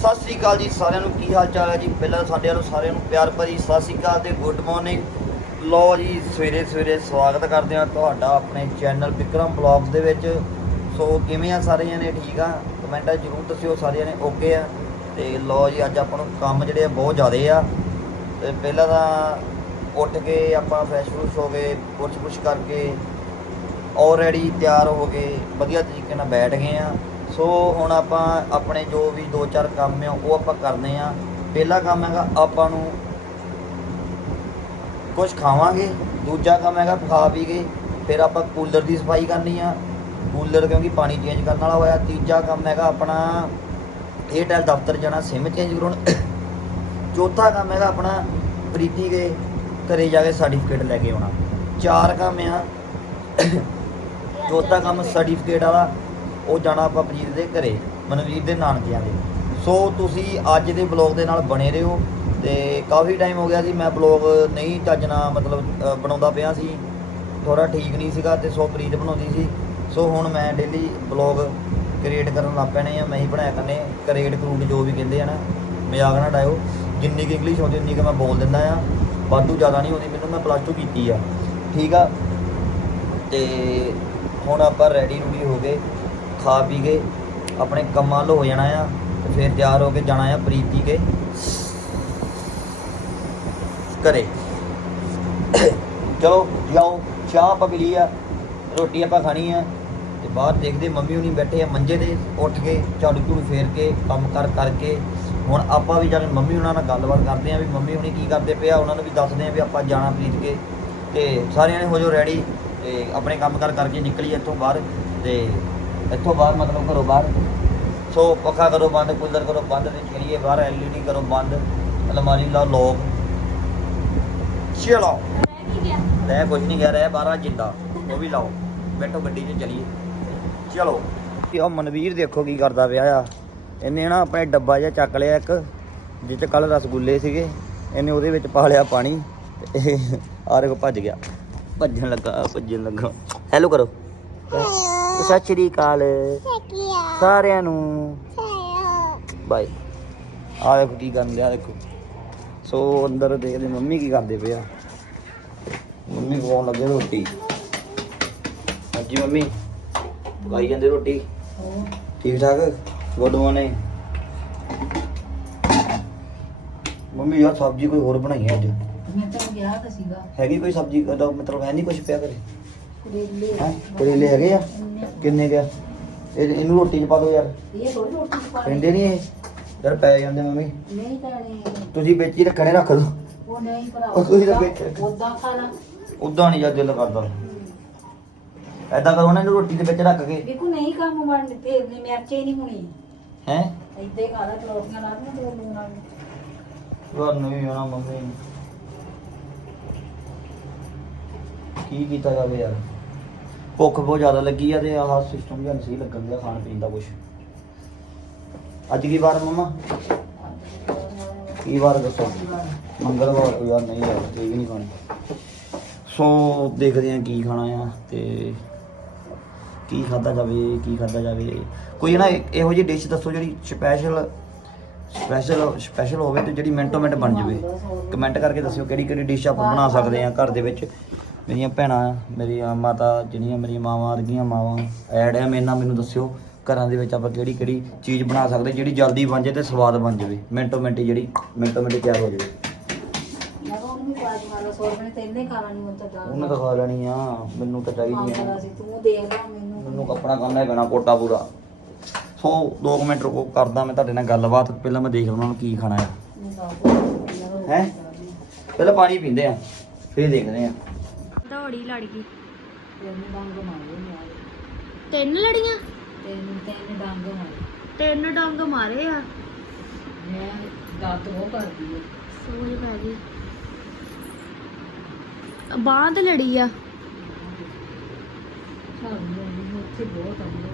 ਸਤਿ ਸ੍ਰੀ ਅਕਾਲ ਜੀ, ਸਾਰਿਆਂ ਨੂੰ ਕੀ ਹਾਲ ਚਾਲ ਹੈ ਜੀ? ਪਹਿਲਾਂ ਤਾਂ ਸਾਡੇ ਵੱਲੋਂ ਸਾਰਿਆਂ ਨੂੰ ਪਿਆਰ ਭਰੀ ਸਤਿ ਸ੍ਰੀ ਅਕਾਲ ਤੇ ਗੁੱਡ ਮਾਰਨਿੰਗ। ਲੋ ਜੀ ਸਵੇਰੇ ਸਵੇਰੇ ਸਵਾਗਤ ਕਰਦੇ ਹਾਂ ਤੁਹਾਡਾ ਆਪਣੇ ਚੈਨਲ ਵਿਕਰਮ ਬਲੌਗਸ ਦੇ ਵਿੱਚ। ਸੋ ਕਿਵੇਂ ਆ ਸਾਰੇ ਜਣੇ ਠੀਕ ਆ? ਕਮੈਂਟਾਂ ਜ਼ਰੂਰ ਦੱਸਿਓ ਸਾਰੇ ਜਣੇ ਓਕੇ ਆ? ਤੇ ਲੋ ਜੀ, ਅੱਜ ਆਪਾਂ ਨੂੰ ਕੰਮ ਜਿਹੜੇ ਆ ਬਹੁਤ ਜ਼ਿਆਦੇ ਆ। ਤੇ ਪਹਿਲਾਂ ਤਾਂ ਉੱਠ ਕੇ ਆਪਾਂ ਫਰੈਸ਼ ਫਰੂਸ਼ ਹੋ ਗਏ ਪੁੱਛ ਪੁੱਛ ਕਰਕੇ ਆਲਰੇਡੀ ਤਿਆਰ ਹੋ ਗਏ, ਵਧੀਆ ਤਰੀਕੇ ਨਾਲ ਬੈਠ ਗਏ ਆ। ਸੋ ਹੁਣ ਆਪਾਂ ਆਪਣੇ ਜੋ ਵੀ ਦੋ ਚਾਰ ਕੰਮ ਆ, ਉਹ ਆਪਾਂ ਕਰਨੇ ਆ। ਪਹਿਲਾ ਕੰਮ ਹੈਗਾ, ਆਪਾਂ ਨੂੰ ਕੁਝ ਖਾਵਾਂਗੇ। ਦੂਜਾ ਕੰਮ ਹੈਗਾ, ਖਾ ਪੀ ਕੇ ਫਿਰ ਆਪਾਂ ਕੂਲਰ ਦੀ ਸਫ਼ਾਈ ਕਰਨੀ ਆ। ਕੂਲਰ ਕਿਉਂਕਿ ਪਾਣੀ ਚੇਂਜ ਕਰਨ ਵਾਲਾ ਹੋਇਆ। ਤੀਜਾ ਕੰਮ ਹੈਗਾ ਆਪਣਾ ਏਅਰਟੈਲ ਦਫ਼ਤਰ ਜਾਣਾ, ਸਿਮ ਚੇਂਜ ਕਰਾਉਣ। ਚੌਥਾ ਕੰਮ ਹੈਗਾ ਆਪਣਾ, ਪ੍ਰੀਤੀ ਗਏ ਘਰੇ ਜਾ ਕੇ ਸਰਟੀਫਿਕੇਟ ਲੈ ਕੇ ਆਉਣਾ। ਚਾਰ ਕੰਮ ਆ। ਚੌਥਾ ਕੰਮ ਸਰਟੀਫਿਕੇਟ ਵਾਲਾ। ਉਹ ਜਾਣਾ ਆਪਾਂ ਪਨੀਰ ਦੇ ਘਰੇ, ਮਨਵੀਰ ਦੇ ਨਾਨਕਿਆਂ ਦੇ। ਸੋ ਤੁਸੀਂ ਅੱਜ ਦੇ ਬਲੌਗ ਦੇ ਨਾਲ ਬਣੇ ਰਹੋ ਤੇ ਕਾਫੀ ਟਾਈਮ ਹੋ ਗਿਆ ਸੀ, ਮੈਂ ਬਲੌਗ ਨਹੀਂ ਚੱਜ ਮਤਲਬ ਬਣਾਉਂਦਾ ਪਿਆ ਸੀ। ਥੋੜਾ ਠੀਕ ਨਹੀਂ ਸੀਗਾ ਤੇ ਸੋ ਪ੍ਰੀਤ ਬਣਾਉਂਦੀ ਸੀ। ਸੋ ਹੁਣ ਮੈਂ ਡੇਲੀ ਬਲੌਗ ਕ੍ਰੀਏਟ ਕਰਨ ਲੱਗ ਪੈਣੇ ਆ, ਮੈਂ ਹੀ ਬਣਾਇਆ ਕਰਨੇ ਕ੍ਰੀਏਟ ਕਰੂਟ ਜੋ ਵੀ ਕਹਿੰਦੇ ਆ ਨਾ, ਮਜ਼ਾਕ ਨਾ ਡਾਇਓ ਜਿੰਨੀ ਕਿ ਇੰਗਲਿਸ਼ ਆਉਂਦੀ, ਉਨੀ ਕਿ ਮੈਂ ਬੋਲ ਦਿੰਦਾ ਆ। ਵਾਧੂ ਜ਼ਿਆਦਾ ਨਹੀਂ ਆਉਂਦੀ, ਮੈਨੂੰ ਮੈਂ ਪਲੱਸ 2 ਕੀਤੀ ਆ। ਠੀਕ ਆ? ਤੇ ਹੁਣ ਆਪਾਂ ਰੈਡੀ ਰੂਡੀ ਹੋ ਗਏ। ਖਾ ਪੀ ਕੇ ਆਪਣੇ ਕੰਮਾਂ ਵੱਲ ਹੋ ਜਾਣਾ ਆ ਤੇ ਫਿਰ ਤਿਆਰ ਹੋ ਕੇ ਜਾਣਾ ਆ ਪ੍ਰੀਤੀ ਕੇ ਘਰੇ। ਚਲੋ ਜਾਓ ਚਾਹ ਆਪਾਂ ਪੀ ਲਈ ਆ, ਰੋਟੀ ਆਪਾਂ ਖਾਣੀ ਆ ਤੇ ਬਾਹਰ ਦੇਖਦੇ ਮੰਮੀ ਹੁਣੀ ਬੈਠੇ ਆ ਮੰਜੇ ਤੇ ਉੱਠ ਕੇ, ਝਾੜੂ ਝੂੜੂ ਫੇਰ ਕੇ, ਕੰਮ ਕਰ ਕਰਕੇ। ਹੁਣ ਆਪਾਂ ਵੀ ਜਾ ਕੇ ਮੰਮੀ ਹੁਣਾਂ ਨਾਲ ਗੱਲਬਾਤ ਕਰਦੇ ਆ ਵੀ ਮੰਮੀ ਹੁਣੀ ਕੀ ਕਰਦੇ ਪਿਆ ਉਹਨਾਂ ਨੂੰ ਵੀ ਦੱਸਦੇ ਆ ਵੀ ਆਪਾਂ ਜਾਣਾ ਪ੍ਰੀਤ ਕੇ। ਤੇ ਸਾਰਿਆਂ ਨੇ ਹੋ ਜਾਓ ਰੈਡੀ ਤੇ ਆਪਣੇ ਕੰਮ ਕਰ ਕਰਕੇ ਨਿਕਲੀ ਇੱਥੋਂ ਬਾਹਰ ਤੇ ਇੱਥੋਂ ਬਾਹਰ ਮਤਲਬ ਘਰੋਂ ਬਾਹਰ ਸੋ ਪੱਖਾ ਕਰੋ ਬੰਦ, ਕੂਲਰ ਕਰੋ ਬੰਦ, ਤੇ ਚਲੀਏ ਬਾਹਰ ਐਲਈਡੀ ਕਰੋ ਬੰਦ, ਅਲਮਾਰੀ ਲਾ ਲੋਕ ਚਲੋ ਲੈ ਕੁਝ ਨਹੀਂ ਕਹਿ ਰਿਹਾ ਬਾਹਰ ਜਿੰਦਾ, ਉਹ ਵੀ ਲਾਓ। ਬੈਠੋ ਗੱਡੀ 'ਚ ਚਲੀਏ। ਚਲੋ। ਇਹ ਉਹ ਮਨਵੀਰ ਦੇਖੋ ਕੀ ਕਰਦਾ ਪਿਆ ਆ। ਇਹਨੇ ਨਾ ਆਪਣੇ ਡੱਬਾ ਜਿਹਾ ਚੱਕ ਲਿਆ ਇੱਕ, ਜਿਹ 'ਚ ਕੱਲ ਰਸਗੁੱਲੇ ਸੀਗੇ। ਇਹਨੇ ਉਹਦੇ ਵਿੱਚ ਪਾ ਲਿਆ ਪਾਣੀ, ਤੇ ਇਹ ਆਰੇ ਕੋ ਭੱਜ ਗਿਆ। ਭੱਜਣ ਲੱਗਾ ਭੱਜਣ ਲੱਗਾ। ਹੈਲੋ ਕਰੋ। ਸਤਿ ਸ਼੍ਰੀ ਅਕਾਲ। ਸਾਰਿਆਂ ਨੂੰ। ਬਾਏ। ਆ ਦੇਖੋ ਕੀ ਕਰਨ ਲਿਆ ਦੇਖੋ। ਸੋ ਅੰਦਰ ਦੇਖਦੇ ਮੰਮੀ ਕੀ ਕਰਦੇ ਪਏ ਆ? ਮੰਮੀ ਖਵਾਉਣ ਲੱਗੇ ਰੋਟੀ। ਹਾਂਜੀ ਮੰਮੀ ਖਾਈ ਜਾਂਦੇ ਰੋਟੀ? ਠੀਕ ਠਾਕ? ਗੁੱਡ ਮਾਰਨਿੰਗ ਮੰਮੀ ਯਾਰ ਸਬਜ਼ੀ ਕੋਈ ਹੋਰ ਬਣਾਈ ਹੈ ਅੱਜ? ਮੈਂ ਤਾਂ ਗਿਆ ਤਾਂ ਸੀਗਾ। ਹੈਗੀ ਕੋਈ ਸਬਜ਼ੀ? ਦਾ ਮਤਲਬ ਹੈ ਨਹੀਂ ਕੁਝ ਪਿਆ ਕਰੇ ਕਰੇਲੇ ਹੈ? ਕਰੇਲੇ ਹੈਗੇ ਆ? ਕਿੰਨੇ ਗਿਆ ਇਹ ਇਹਨੂੰ ਰੋਟੀ ਚ ਪਾ ਦਿਓ ਯਾਰ। ਇਹ ਥੋੜੀ ਰੋਟੀ ਚ ਪਾ ਕਹਿੰਦੇ ਨਹੀਂ ਇਹ? ਯਾਰ ਪੈ ਜਾਂਦੇ ਮੰਮੀ। ਨਹੀਂ ਤੁਸੀਂ ਵਿੱਚ ਹੀ ਰੱਖਣੇ ਰੱਖ ਦੋ। ਉਹ ਨਹੀਂ ਭਰਾ ਉਹ ਤੁਸੀਂ ਤਾਂ ਵਿੱਚ- ਉਦਾਂ ਖਾਣਾ। ਉਦਾਂ ਨਹੀਂ ਜਾਂ ਦਿਲ ਕਰਦਾ। ਐਦਾਂ ਕਰੋ ਨਾ ਇਹਨੂੰ ਰੋਟੀ ਦੇ ਵਿੱਚ ਰੱਖ ਕੇ। ਦੇਖੋ ਨਹੀਂ ਕੰਮ ਬਣ ਤੇ ਨੇ ਮਿਰਚੇ ਨਹੀਂ ਹੋਣੀ। ਹੈ? ਏਦਾਂ ਹੀ ਖਾਣਾ ਟਰੋਫੀਆਂ ਲਾ ਦੇਣਾ ਦੋ ਲੂਣ ਨਾਲ ਯਾਰ ਨਹੀਂ ਆਣਾ ਮੰਮੀ। ਕੀ ਕੀਤਾ ਜਾਵੇ ਯਾਰ? ਭੁੱਖ ਬਹੁਤ ਜ਼ਿਆਦਾ ਲੱਗੀ ਆ ਤੇ ਆਹ ਸਿਸਟਮ ਜਿਹਾ ਨਹੀਂ ਸਹੀ ਲੱਗਣ ਦਿਆ ਖਾਣ ਪੀਣ ਦਾ ਕੁਝ ਅੱਜ ਕੀ ਵਾਰ ਮਮਾ? ਕੀ ਵਾਰ ਦੱਸੋ? ਮੰਗਲਵਾਰ ਯਾਰ ਨਹੀਂ ਯਾਰ ਇਹ ਵੀ ਨਹੀਂ ਖਾਣੀ। ਸੋ ਦੇਖਦੇ ਆ ਕੀ ਖਾਣਾ ਆ ਤੇ ਕੀ ਖਾਦਾ ਜਾਵੇ, ਕੀ ਖਾਦਾ ਜਾਵੇ। ਕੋਈ ਨਾ, ਇਹੋ ਜਿਹੀ ਡਿਸ਼ ਦੱਸੋ ਜਿਹੜੀ ਸਪੈਸ਼ਲ ਸਪੈਸ਼ਲ ਸਪੈਸ਼ਲ ਹੋਵੇ ਤੇ ਜਿਹੜੀ ਮਿੰਟੋ ਮਿੰਟ ਬਣ ਜਾਵੇ। ਕਮੈਂਟ ਕਰਕੇ ਦੱਸਿਓ ਕਿਹੜੀ ਕਿਹੜੀ ਡਿਸ਼ ਆਪਾਂ ਬਣਾ ਸਕਦੇ ਆ ਘਰ ਦੇ ਵਿੱਚ। ਮੇਰੀਆਂ ਭੈਣਾਂ ਮੇਰੀਆਂ ਮਾਤਾ ਜਿਹੜੀਆਂ ਮੇਰੀਆਂ ਮਾਵਾਂ ਵਰਗੀਆਂ ਮਾਵਾਂ ਐਡ ਆ ਮੇਰੇ ਨਾਲ ਮੈਨੂੰ ਦੱਸਿਓ ਘਰਾਂ ਦੇ ਵਿੱਚ ਆਪਾਂ ਕਿਹੜੀ ਕਿਹੜੀ ਚੀਜ਼ ਬਣਾ ਸਕਦੇ ਜਿਹੜੀ ਜਲਦੀ ਬਣ ਜਾਏ ਤੇ ਸਵਾਦ ਬਣ ਜਾਵੇ। ਮਿੰਟੋ ਮਿੰਟ ਜਿਹੜੀ ਮਿੰਟੋ ਮਿੰਟ ਤਿਆਰ ਹੋ ਜਾਵੇ। ਉਹਨੂੰ ਤੇ ਖਾ ਲੈਣੀ ਆ ਮੈਨੂੰ ਤਾਂ ਚਾਹੀਦੀ ਆ। ਮੈਨੂੰ। ਆਪਣਾ ਕੰਮ ਹੈ ਪੈਣਾ ਕੋਟਾ ਪੂਰਾ। ਸੋ 2 ਮਿੰਟ ਰੁਕੋ ਕਰਦਾ ਮੈਂ ਤੁਹਾਡੇ ਨਾਲ ਗੱਲਬਾਤ ਪਹਿਲਾਂ ਮੈਂ ਦੇਖ ਲਵਾਂ ਉਹਨੂੰ ਕੀ ਖਾਣਾ ਆ। ਹੈਂ? ਪਹਿਲਾਂ ਪਾਣੀ ਪੀਂਦੇ ਆ ਫਿਰ ਦੇਖਦੇ ਆ। ਦੌੜੀ ਲੜ ਗਈ। ਤਿੰਨ ਡੰਗ ਮਾਰੇ ਨੇ ਤਿੰਨ ਲੜੀਆਂ? ਤਿੰਨ ਤਿੰਨ ਡੰਗ ਮਾਰੇ। ਤਿੰਨ ਡੰਗ ਮਾਰੇ ਆ? ਮੈਂ ਦਾਤ ਉਹ ਕਰਦੀ ਹੈ ਸੂਝ ਪੈ ਗਈ। ਬਾਂਹ ਤੇ ਲੜੀ ਆ। ਸਾਨੂੰ ਜਾਂਦੀ ਉੱਥੇ ਬਹੁਤ ਆਉਂਦਾ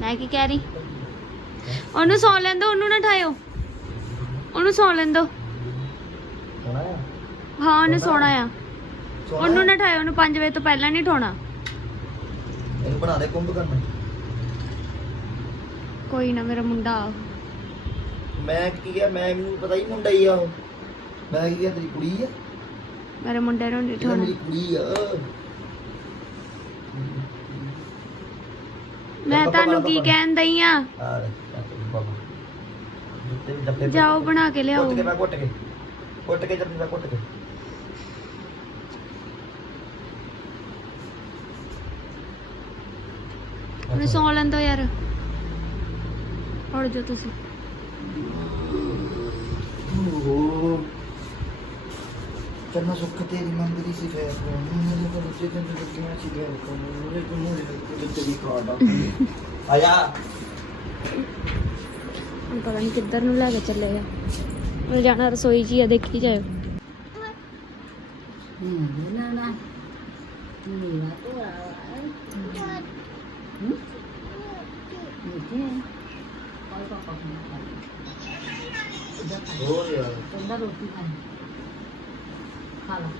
ਮੈਂ ਕੀ ਕਹਿ ਰਹੀ? ਉਹਨੂੰ ਸੌ ਲੈਣ ਦੋ ਉਹਨੂੰ ਨਾ ਠਾਇਓ। ਉਹਨੂੰ ਸੌ ਲੈਣ ਦੋ। ਹੋਣਾ ਆ ਹਾਂ ਉਹਨੇ ਸੌਣਾ ਆ। ਉਹਨੂੰ ਨਾ ਠਾਇਓ ਉਹਨੂੰ 5 ਵਜੇ ਤੋਂ ਪਹਿਲਾਂ ਨਹੀਂ ਠਾਉਣਾ। ਇਹਨੂੰ ਬਣਾ ਦੇ ਕੁੰਭ ਕਰਨਾ। ਕੋਈ ਨਾ ਮੇਰਾ ਮੁੰਡਾ ਆ। ਮੈਂ ਕੀ ਕਿਹਾ ਮੈਂ ਮੈਨੂੰ ਪਤਾ ਹੀ ਮੁੰਡਾ ਹੀ ਆ ਉਹ। ਮੈਂ ਕੀ ਕਿਹਾ ਤੇਰੀ ਕੁੜੀ ਆ? ਮੇਰੇ ਮੁੰਡੇ ਨੂੰ ਇਹ ਨਿਠਾਉਣਾ ਮੇਰੀ ਕੁੜੀ ਆ। ਮੈਂ ਤੁਹਾਨੂੰ ਕੀ। ਕਹਿਣ ਦਈ ਆ? ਆ ਲੈ ਬਾਬਾ ਜੁੱਤੇ ਵੀ ਡੱਬੇ ਜਾਓ ਬਣਾ ਕੇ ਲਿਆਓ। ਕੁੱਟ ਕੇ ਕੇ ਕੁੱਟ ਕੇ ਜੱਫੀ ਕੇ। ਮੈਨੂੰ ਸੌ ਲੈਣ ਦਿਓ ਯਾਰ। ਉੜ ਜਾਓ ਤੁਸੀਂ। ਚੰਨਾ ਸੁੱਖ ਤੇਰੀ ਮੰਦਰੀ ਸੀ ਫੇਰ ਮੇਰੇ ਕੋਲ ਉੱਤੇ ਤੇ ਲੱਗਿਆ ਸੀ ਫੇਰ ਕੋਲ ਮੇਰੇ ਕੋਲ ਮੂਰੇ ਤੇ ਵੀ ਕਾੜਾ ਆਇਆ। ਪਤਾ ਨਹੀਂ ਕਿੱਧਰ ਨੂੰ ਲੈ ਕੇ ਚੱਲੇ ਆ। ਮੈਂ ਜਾਣਾ ਰਸੋਈ ਹੀ ਆ ਦੇਖੀ ਜਾਇਓ। ਨਾ ਨਾ ਨੀਵਾ ਤੂੰ ਆ ਹੂੰ ਨੀਚੇ ਕੋਈ ਪਾਪਾ ਹੋਰ ਯਾਰ ਕਹਿੰਦਾ ਰੋਟੀ ਖਾਣੀ ਖਾ ਲਾ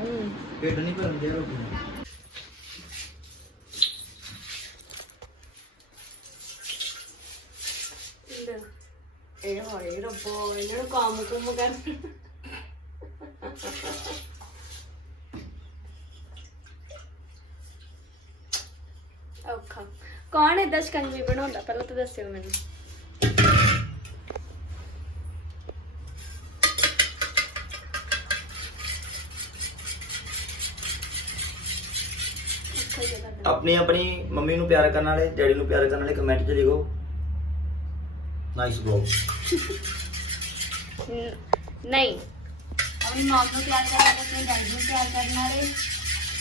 ਓਏ ਪੇਟ ਨਹੀਂ ਭਰਨ ਦੇ ਰੋਟੀ ਨਾਲ। ਇਹ ਹੋਏ ਰੱਬੋ ਇਹਨਾਂ ਨੂੰ ਕੰਮ ਕੁਮ ਕਰ ਔਖਾ ਕੌਣ ਏਦਾਂ ਸ਼ਿਕੰਜਵੀ ਬਣਾਉਂਦਾ ਪਹਿਲਾਂ ਤਾਂ ਦੱਸਿਓ ਮੈਨੂੰ। ਆਪਣੀ ਆਪਣੀ ਮੰਮੀ ਨੂੰ ਪਿਆਰ ਕਰਨ ਵਾਲੇ ਡੈਡੀ ਨੂੰ ਪਿਆਰ ਕਰਨ ਵਾਲੇ ਕਮੈਂਟ 'ਚ ਲਿਖੋ। ਨਾਈਸ ਨ- ਨਹੀਂ। ਆਪਣੀ ਮਮ ਨੂੰ ਪਿਆਰ ਕਰਨਾ ਤੇ ਆਪਣੇ ਡੈਡੀ ਨੂੰ ਪਿਆਰ ਕਰਨ ਵਾਲੇ।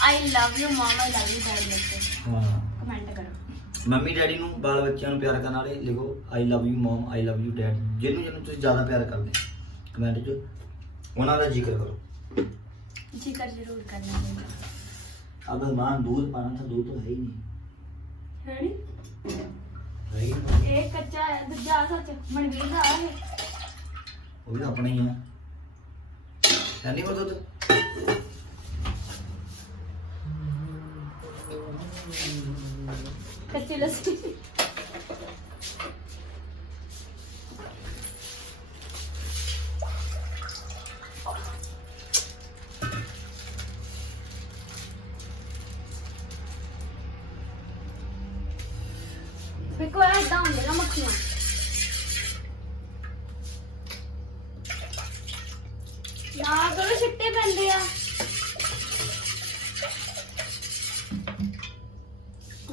I love you mum I love you daddy ਲਿਖੋ ਹਾਂ। ਮੰਮੀ ਡੈਡੀ ਨੂੰ ਬਾਲ ਬੱਚਿਆਂ ਨੂੰ ਪਿਆਰ ਕਰਨ ਵਾਲੇ ਲਿਖੋ I love you mum I love you dad ਜਿਹਨੂੰ ਜਿਹਨੂੰ ਤੁਸੀਂ ਜ਼ਿਆਦਾ ਪਿਆਰ ਕਰਦੇ ਕਮੈਂਟ 'ਚ ਉਹਨਾਂ ਦਾ ਜ਼ਿਕਰ ਕਰੋ ਜ਼ਿਕਰ ਜ਼ਰੂਰ ਕਰਨਾ ਹੈ ਅਗਰ ਮਾਂ दूध पाना था दूध तो है ही नहीं ਹੈਣੀ है ही नहीं ਇਹ ਕੱਚਾ ਹੈ, ਦੂਜਾ ਸੱਚ ਮਨਵੀਰ ਦਾ ਆ ਇਹ वो भी तो अपना ही है है नहीं वो ਕੱਚੀ ਲੱਸੀ। ਵੇਖੋ ਇਹ ਏਦਾਂ ਹੁੰਦੇ ਨਾ ਮੱਖੀਆਂ। ਨਾ ਕਰੋ ਛਿੱਟੇ ਪੈਂਦੇ ਆ।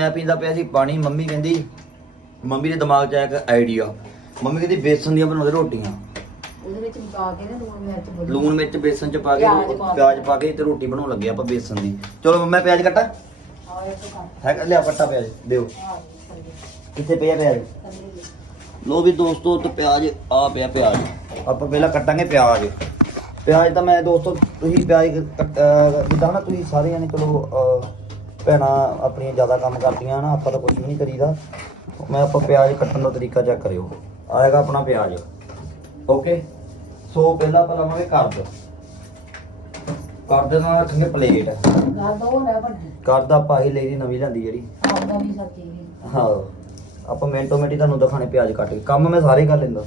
ਮੈਂ ਪੀਂਦਾ ਪਿਆ ਸੀ ਪਾਣੀ ਮੰਮੀ ਕਹਿੰਦੀ ਮੰਮੀ ਦੇ ਦਿਮਾਗ 'ਚ ਆਇਆ ਇੱਕ ਆਈਡੀਆ ਮੰਮੀ ਕਹਿੰਦੀ ਬੇਸਨ ਦੀਆਂ ਬਣਾਉਂਦੇ ਰੋਟੀਆਂ। ਉਹਦੇ ਵਿੱਚ ਪਾ ਕੇ ਨਾ ਲੂਣ ਮਿਰਚ ਬੋਲੀ ਲੂਣ ਮਿਰਚ ਬੇਸਨ 'ਚ ਪਾ ਕੇ ਪਿਆਜ਼ ਪਾ ਕੇ। ਪਿਆਜ਼ ਪਾ ਕੇ ਤੇ ਰੋਟੀ ਬਣਾਉਣ ਲੱਗੇ ਆਪਾਂ ਬੇਸਨ ਦੀ। ਚਲੋ ਮੈਂ ਪਿਆਜ਼ ਕੱਟਾਂ? ਆਹ ਇੱਕ ਕੱਟ। ਹੈ ਲਿਆ ਕੱਟਾ ਪਿਆਜ਼ ਦਿਓ। ਕਿੱਥੇ ਪਿਆ ਪਿਆਜ਼? ਥੱਲੇ ਲੋ ਵੀ ਦੋਸਤੋ ਤੇ ਪਿਆਜ਼ ਆ ਪਿਆ ਪਿਆਜ਼। ਆਪਾਂ ਪਹਿਲਾਂ ਕੱਟਾਂਗੇ ਪਿਆਜ਼। ਪਿਆਜ਼ ਤਾਂ ਮੈਂ ਦੋਸਤੋ ਤੁਸੀਂ ਪਿਆਜ਼ ਕੱਟ- ਅਹ ਜਿੱਦਾਂ ਨਾ ਤੁਸੀਂ ਸਾਰੇ ਜਾਣੇ ਚਲੋ ਅਹ, ਭੈਣਾਂ ਆਪਣੀਆਂ ਜ਼ਿਆਦਾ ਕੰਮ ਕਰਦੀਆਂ ਨਾ ਆਪਾਂ ਤਾਂ ਕੁਝ ਵੀ ਨਹੀਂ ਕਰੀਦਾ। ਮੈਂ ਆਪਾਂ ਪਿਆਜ਼ ਕੱਟਣ ਦਾ ਤਰੀਕਾ ਚੈੱਕ ਕਰਿਓ। ਆਏਗਾ ਆਪਣਾ ਪਿਆਜ਼। ਓਕੇ ਸੋ ਪਹਿਲਾਂ ਆਪਾਂ ਲਵਾਂਗੇ ਕਰਦ। ਕਰਦ ਨਾਲ ਰੱਖਾਂਗੇ ਪਲੇਟ ਲੈ ਵੱਡੀ। ਕਰਦ ਆਪਾਂ ਹੀ ਲਈ ਦੀ ਨਵੀਂ ਲੈਂਦੀ ਜਿਹੜੀ। ਆਪਦਾ ਵੀ ਵੀ। ਹਾਂ। ਆਪਾਂ ਮਿੰਟੋ ਮਿੰਟ ਤੁਹਾਨੂੰ ਦਿਖਾਣੇ ਪਿਆਜ਼ ਕੱਟ ਕੇ। ਕੰਮ ਮੈਂ ਸਾਰੇ ਕਰ ਲੈਂਦਾ।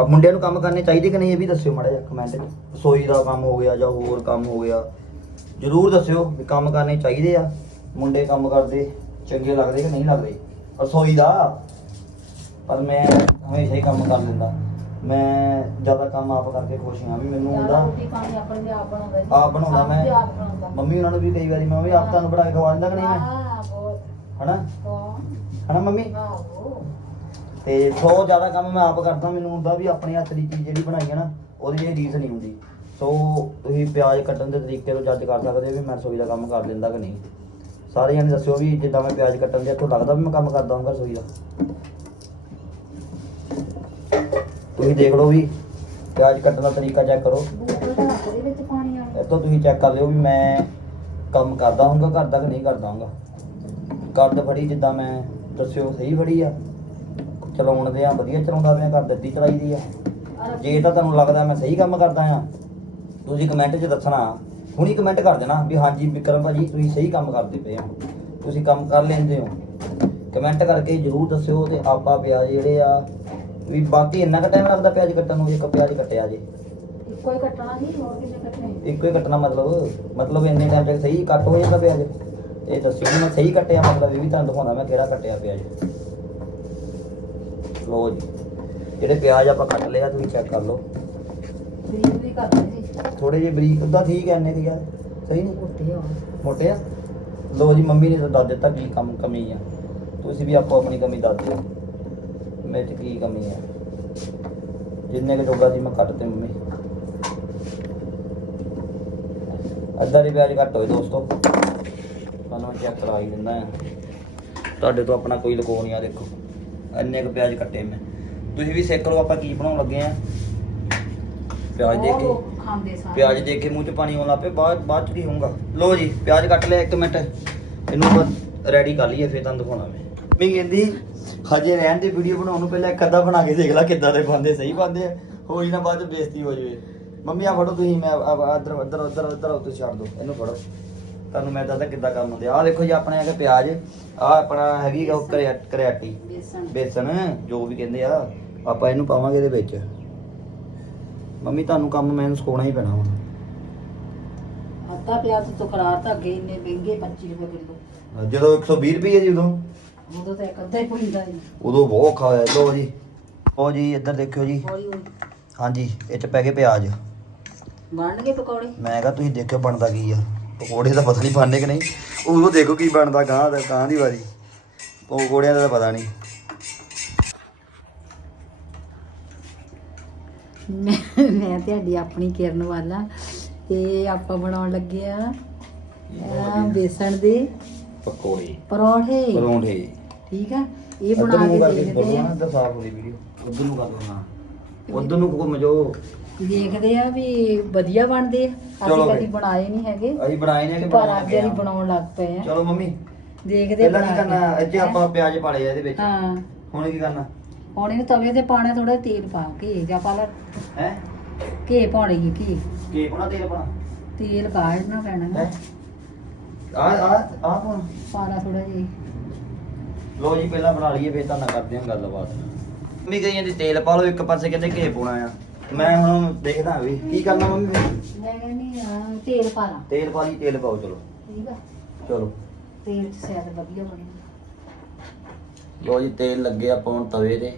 ਆ ਮੁੰਡਿਆਂ ਨੂੰ ਕੰਮ ਕਰਨੇ ਚਾਹੀਦੇ ਕਿ ਨਹੀਂ ਇਹ ਵੀ ਦੱਸਿਓ ਮਾੜਾ ਜਿਹਾ ਕਮੈਂਟ 'ਚ। ਰਸੋਈ ਦਾ ਕੰਮ ਹੋ ਗਿਆ ਜਾਂ ਹੋਰ ਕੰਮ ਹੋ ਗਿਆ। ਜਰੂਰ ਦੱਸਿਓ ਵੀ ਕੰਮ ਕਰਨੇ ਚਾਹੀਦੇ ਆ। ਮੁੰਡੇ ਕੰਮ ਕਰਦੇ ਚੰਗੇ ਲੱਗਦੇ ਕਿ ਨਹੀਂ ਲੱਗਦੇ? ਰਸੋਈ ਦਾ। ਪਰ ਮੈਂ ਹਮੇਸ਼ਾ ਹੀ ਕੰਮ ਕਰ ਲੈਂਦਾ। ਮੈਂ ਜ਼ਿਆਦਾ ਕੰਮ ਆਪ ਕਰਕੇ ਖੁਸ਼ ਹਾਂ ਵੀ ਮੈਨੂੰ ਹੁੰਦਾ। ਰੋਟੀ ਪਾਣੀ ਆਪਣੇ ਵੀ ਆਪ ਬਣਾਉਂਦਾ ਜੀ। ਆਪ ਬਣਾਉਂਦਾ ਸਭ ਵੀ ਮੈਂ ਆਪ ਬਣਾਉਂਦਾ। ਮੰਮੀ ਉਹਨਾਂ ਨੂੰ ਵੀ ਕਈ ਵਾਰੀ ਮੰਮੀ ਆਪ ਤੁਹਾਨੂੰ ਬਣਾ ਕੇ ਖਵਾ ਦਿੰਦਾ ਕਿ ਨਹੀਂ ਮੈਂ? ਹਾਂ ਹਨਾ? ਹਾਂ ਹਨਾ ਮੰਮੀ? ਤੇ ਸੋ ਜ਼ਿਆਦਾ ਕੰਮ ਮੈਂ ਆਪ ਕਰਦਾ, ਮੈਨੂੰ ਹੁੰਦਾ ਵੀ ਆਪਣੇ ਹੱਥ ਦੀ ਚੀਜ਼ ਜਿਹੜੀ ਬਣਾਈ ਹੈ ਨਾ, ਉਹਦੀ ਇਹ ਰੀਸ ਨਹੀਂ ਹੁੰਦੀ। ਸੋ ਤੁਸੀਂ ਪਿਆਜ਼ ਕੱਟਣ ਦੇ ਤਰੀਕੇ ਨੂੰ ਜੱਜ ਕਰ ਸਕਦੇ ਵੀ ਮੈਂ ਰਸੋਈ ਦਾ ਕੰਮ ਕਰ ਲੈਂਦਾ ਕਿ ਨਹੀਂ। ਸਾਰੇ ਜਣੇ ਦੱਸਿਓ ਵੀ ਜਿੱਦਾਂ ਮੈਂ ਪਿਆਜ਼ ਕੱਟਣ ਦੇ ਇੱਥੋਂ ਲੱਗਦਾ ਵੀ ਮੈਂ ਕੰਮ ਕਰਦਾ ਹਾਂ ਰਸੋਈ ਦਾ। ਤੁਸੀਂ ਦੇਖ ਲਓ ਵੀ ਪਿਆਜ਼ ਕੱਟਣ ਦਾ ਤਰੀਕਾ ਚੈੱਕ ਕਰੋ। ਇੱਥੋਂ ਤੁਸੀਂ ਚੈੱਕ ਕਰ ਲਿਓ ਵੀ ਮੈਂ ਕੰਮ ਕਰਦਾ ਹਾਂਗਾ ਘਰ ਦਾ ਕਿ ਨਹੀਂ ਕਰਦਾ ਹਾਂਗਾ ਕਰਦ ਫੜੀ ਜਿੱਦਾਂ ਮੈਂ, ਦੱਸਿਓ ਸਹੀ ਫੜੀ ਆ? ਚਲਾਉਣ ਦੇ ਆ ਵਧੀਆ ਚਲਾਉਂਦਾ ਮੈਂ ਘਰ ਦਿੱਤੀ ਚਲਾਈ ਦੀ ਆ। ਜੇ ਤਾਂ ਤੁਹਾਨੂੰ ਲੱਗਦਾ ਮੈਂ ਸਹੀ ਕੰਮ ਕਰਦਾ ਆ ਤੁਸੀਂ ਕਮੈਂਟ 'ਚ ਦੱਸਣਾ। ਹੁਣੀ ਕਮੈਂਟ ਕਰ ਦੇਣਾ ਵੀ ਹਾਂਜੀ ਵਿਕਰਮ ਭਾਜੀ ਤੁਸੀਂ ਸਹੀ ਕੰਮ ਕਰਦੇ ਪਏ ਹੋ। ਤੁਸੀਂ ਕੰਮ ਕਰ ਲੈਂਦੇ ਹੋ। ਕਮੈਂਟ ਕਰਕੇ ਜਰੂਰ ਦੱਸਿਓ ਤੇ ਆਪਾਂ ਪਿਆਜ਼ ਜਿਹੜੇ ਆ ਵੀ ਬਾਕੀ ਇੰਨਾ ਕੁ ਟਾਈਮ ਲੱਗਦਾ ਪਿਆਜ਼ ਕੱਟਣ ਨੂੰ ਇੱਕ ਪਿਆਜ਼ ਕੱਟਿਆ ਜੇ। ਇੱਕੋ ਹੀ ਕੱਟਣਾ ਸੀ ਹੋਰ ਕਿੰਨੇ ਕੱਟਣੇ? ਇੱਕੋ ਹੀ ਕੱਟਣਾ ਮਤਲਬ ਮਤਲਬ ਇੰਨੇ ਟਾਈਮ ਤੱਕ ਸਹੀ ਕੱਟ ਹੋ ਜਾਂਦਾ ਪਿਆਜ਼। ਇਹ ਦੱਸਿਓ ਮੈਂ ਸਹੀ ਕੱਟਿਆ ਮਤਲਬ ਇਹ ਵੀ ਤੁਹਾਨੂੰ ਦਿਖਾਉਣਾ ਮੈਂ ਕਿਹੜਾ ਕੱਟਿਆ ਪਿਆਜ਼। ਲੋ ਜੀ। ਜਿਹੜੇ ਪਿਆਜ਼ ਆਪਾਂ ਕੱਟ ਲਿਆ ਤੁਸੀਂ ਚੈੱਕ ਕਰ ਲਓ। ਬਰੀਕ ਵੀ ਥੋੜੇ ਜਿਹੇ ਬਰੀਕ ਉਦਾਂ ਠੀਕ ਐ ਇੰਨੇ ਕੁ ਯਾਰ। ਸਹੀ ਨਹੀਂ? ਮੋਟੇ ਹੋ ਮੋਟੇ ਆ? ਲੋ ਜੀ ਮੰਮੀ ਨੇ ਤਾਂ ਦੱਸ ਦਿੱਤਾ ਕੀ ਕੰਮ ਕਮੀ ਆ। ਤੁਸੀਂ ਵੀ ਆਪੋ ਆਪਣੀ ਕਮੀ ਦੱਸ ਦਿਓ। ਮੇਰੇ 'ਚ ਕੀ ਕਮੀ ਆ? ਜਿੰਨੇ ਕੁ ਜੋਗਾ ਸੀ ਮੈਂ ਕੱਟ ਤੇ ਮੰਮੀ। ਅੱਧਾ ਦੇ ਪਿਆਜ਼ ਘੱਟ ਹੋਏ ਦੋਸਤੋ। ਤੁਹਾਨੂੰ ਚੈੱਕ ਕਰਾ ਹੀ ਦਿੰਦਾ ਆ ਤੁਹਾਡੇ ਤੋਂ ਆਪਣਾ ਕੋਈ ਲਕੋ ਨਹੀਂ ਆ ਦੇਖੋ। ਇੰਨੇ ਕੁ ਪਿਆਜ਼ ਕੱਟੇ ਮੈਂ। ਤੁਸੀਂ ਵੀ ਸਿੱਖ ਲਓ ਆਪਾਂ ਕੀ ਬਣਾਉਣ ਲੱਗੇ ਆ। ਪਿਆਜ਼ ਦੇਖ। ਕੇ ਲੋਕ ਖਾਂਦੇ ਸਾਰੇ। ਪਿਆਜ਼ ਦੇਖ ਕੇ ਮੂੰਹ 'ਚ ਪਾਣੀ ਆਉਣ ਲੱਗ ਪਏ ਬਾਅਦ ਬਾਅਦ 'ਚ ਕੀ ਹੋਊਗਾ? ਲੋ ਜੀ ਪਿਆਜ਼ ਕੱਟ ਲਿਆ 1 ਮਿੰਟ। ਇਹਨੂੰ ਰੈਡੀ ਕਰ ਲਈਏ ਫਿਰ ਤੁਹਾਨੂੰ ਦਿਖਾਉਣਾ ਮੈਂ। ਮੰਮੀ ਕਹਿੰਦੀ ਹਜੇ ਰਹਿਣ ਦੇ ਵੀਡੀਓ ਬਣਾਉਣ ਨੂੰ ਪਹਿਲਾਂ ਇੱਕ ਅੱਧਾ ਬਣਾ ਕੇ ਦੇਖ ਲੈ ਕਿੱਦਾਂ ਦੇ ਬੰਦੇ ਸਹੀ ਬੰਦੇ ਆ। ਹੋਈ ਨਾ ਬਾਅਦ 'ਚ ਬੇਇੱਜ਼ਤੀ ਹੋ ਜਾਵੇ। ਮੰਮੀ ਆ ਫੜੋ ਤੁਸੀਂ ਮੈਂ ਇੱਧਰ ਇੱਧਰ ਇੱਧਰ ਇੱਧਰ ਤੁਸੀਂ ਛੱਡ ਦਿਓ ਇਹਨੂੰ ਫੜੋ। ਤੁਹਾਨੂੰ ਮੈਂ ਦੱਸਦਾ ਕਿੱਦਾਂ ਕੰਮ ਹੁੰਦੇ ਆ। ਦੇਖੋ ਜੀ ਆਪਣੇ ਹੈਗਾ ਪਿਆਜ਼ ਆ ਆਪਣਾ ਹੈਗੀ ਉਹ ਕਰਿਆ ਕਰਿਆਟੀ ਬੇਸਣ। ਬੇਸਨ ਜੋ ਵੀ ਕਹਿੰਦੇ ਆ ਆਪਾਂ ਇਹਨੂੰ ਪਾਵਾਂਗੇ ਇਹਦੇ ਵਿੱਚ। ਮੰਮੀ ਤੁਹਾਨੂੰ ਕੰਮ ਮੈਨੂੰ ਸਿਖਾਉਣਾ ਹੀ ਪੈਣਾ ਹੁਣ। ਅੱਧਾ ਪਿਆਜ਼ ਤੋਂ ਕਰਾਰ ਤਾਂ ਅੱਗੇ ਇੰਨੇ ਮਹਿੰਗੇ 25 ਰੁਪਏ ਕਿਲੋ। ਜਦੋਂ 120 ਰੁਪਏ ਜੀ ਉਦੋਂ। ਉਦੋਂ ਤਾਂ ਇੱਕ ਅੱਧਾ ਹੀ ਪੁੰਦਾ ਸੀ। ਉਦੋਂ ਬਹੁਤ ਔਖਾ ਹੋਇਆ। ਲੋ ਜੀ ਉਹ ਜੀ ਇੱਧਰ ਦੇਖਿਓ ਜੀ। ਹੌਲੀ ਹੌਲੀ। ਹਾਂਜੀ ਇਹ ਚ ਪੈ ਗਏ ਪਿਆਜ਼। ਬਣ ਗਏ ਪਕੌੜੇ? ਮੈਂ ਕਹਾ ਤੁਸੀਂ ਦੇਖਿਓ ਬਣਦਾ ਕੀ ਆ। ਪਕੌੜੇ ਦਾ ਪਤਾ ਨਹੀਂ ਬਣਨੇ ਕਿ ਨਹੀਂ। ਉਦੋਂ ਦੇਖੋ ਕੀ ਬਣਦਾ ਗਾਂ ਦਾ ਗਾਂ ਦੀ ਵਾਰੀ। ਪਕੌੜਿਆਂ ਦਾ ਤਾਂ ਪਤਾ ਨਹੀਂ। ਮੈਂ ਮੈਂ ਤੁਹਾਡੀ ਆਪਣੀ ਕਿਰਨ ਵਾਲਾ ਤੇ ਆਪਾਂ ਬਣਾਉਣ ਲੱਗੇ ਆ ਬੇਸਣ ਦੇ ਪਕੌੜੇ। ਪਰੌਂਠੇ। ਪਰੌਂਠੇ। ਠੀਕ ਆ? ਇਹ ਬਣਾ ਕੇ ਦੇਖਦੇ ਆ। ਇੱਧਰ ਸਾਫ਼ ਹੋ ਰਹੀ ਵੀਡੀਓ। ਉਧਰ ਨੂੰ ਕਰ ਦੋ ਨਾ। ਉਧਰ ਨੂੰ ਘੁੰਮ ਜਾਓ। ਦੇਖਦੇ ਆ ਵੀ ਵਧੀਆ ਬਣਦੇ ਆ। ਚਲੋ ਅਸੀਂ। ਕਦੀ ਬਣਾਏ ਨਹੀਂ ਹੈਗੇ। ਅਸੀਂ ਬਣਾਏ ਨੇ ਕਿ ਪਰ ਅੱਜ ਅਸੀਂ। ਬਣਾਉਣ ਲੱਗ ਪਏ ਆ। ਚਲੋ ਮੰਮੀ ਦੇਖਦੇ ਪਹਿਲਾਂ ਕੀ ਬਣਾ ਕਰਨਾ। ਇੱਥੇ ਆਪਾਂ ਪਿਆਜ਼ ਪਾਲੇ ਆ ਇਹਦੇ ਵਿੱਚ। ਹਾਂ। ਹੁਣ ਕੀ ਕਰਨਾ? ਹੁਣ ਇਹਨੂੰ ਤਵੇ ਤੇ ਪਾਣਾ ਥੋੜਾ ਤੇਲ ਪਾ ਕੇ ਜਾਂ ਪਾ ਲੈ। ਹੈ? ਘੇ ਪਾਉਣੀ ਘੀ। ਕੀ ਪਾਉਣਾ ਤੇਲ ਪਾਉਣਾ? ਤੇਲ ਕਾੜਨਾ ਪੈਣਾ ਨਾ। ਹੈ? ਆ ਆ ਆ ਪਾਉਣਾ? ਪਾਲਾ ਥੋੜਾ ਜਿਹਾ। ਲੋ ਜੀ ਪਹਿਲਾਂ ਬਣਾ ਲਈਏ ਫੇਰ ਤਾਂ ਨਾ ਕਰਦੇ ਹਾਂ ਗੱਲਬਾਤ। ਮੰਮੀ ਕਹੀ ਜਾਂਦੀ ਤੇਲ ਪਾ ਲਓ ਇੱਕ ਪਾਸੇ ਕਹਿੰਦੇ ਘੇ ਪਾਉਣਾ ਆ। ਮੈਂ ਹੁਣ ਦੇਖਦਾ ਵੀ ਕੀ ਕਰਨਾ ਮੰਮੀ ਫਿਰ? ਮੈਂ ਕਹਿੰਦੀ ਆ ਤੇਲ ਪਾ ਲਾ। ਤੇਲ ਪਾ ਲਈ ਤੇਲ ਪਾਓ ਚਲੋ। ਠੀਕ ਆ? ਚਲੋ। ਤੇਲ ਚ ਸ਼ਾਇਦ ਵਧੀਆ ਬਣੇ। ਲੋ ਜੀ ਤੇਲ ਲੱਗੇ ਆਪਾਂ ਹੁਣ ਤਵੇ ਤੇ।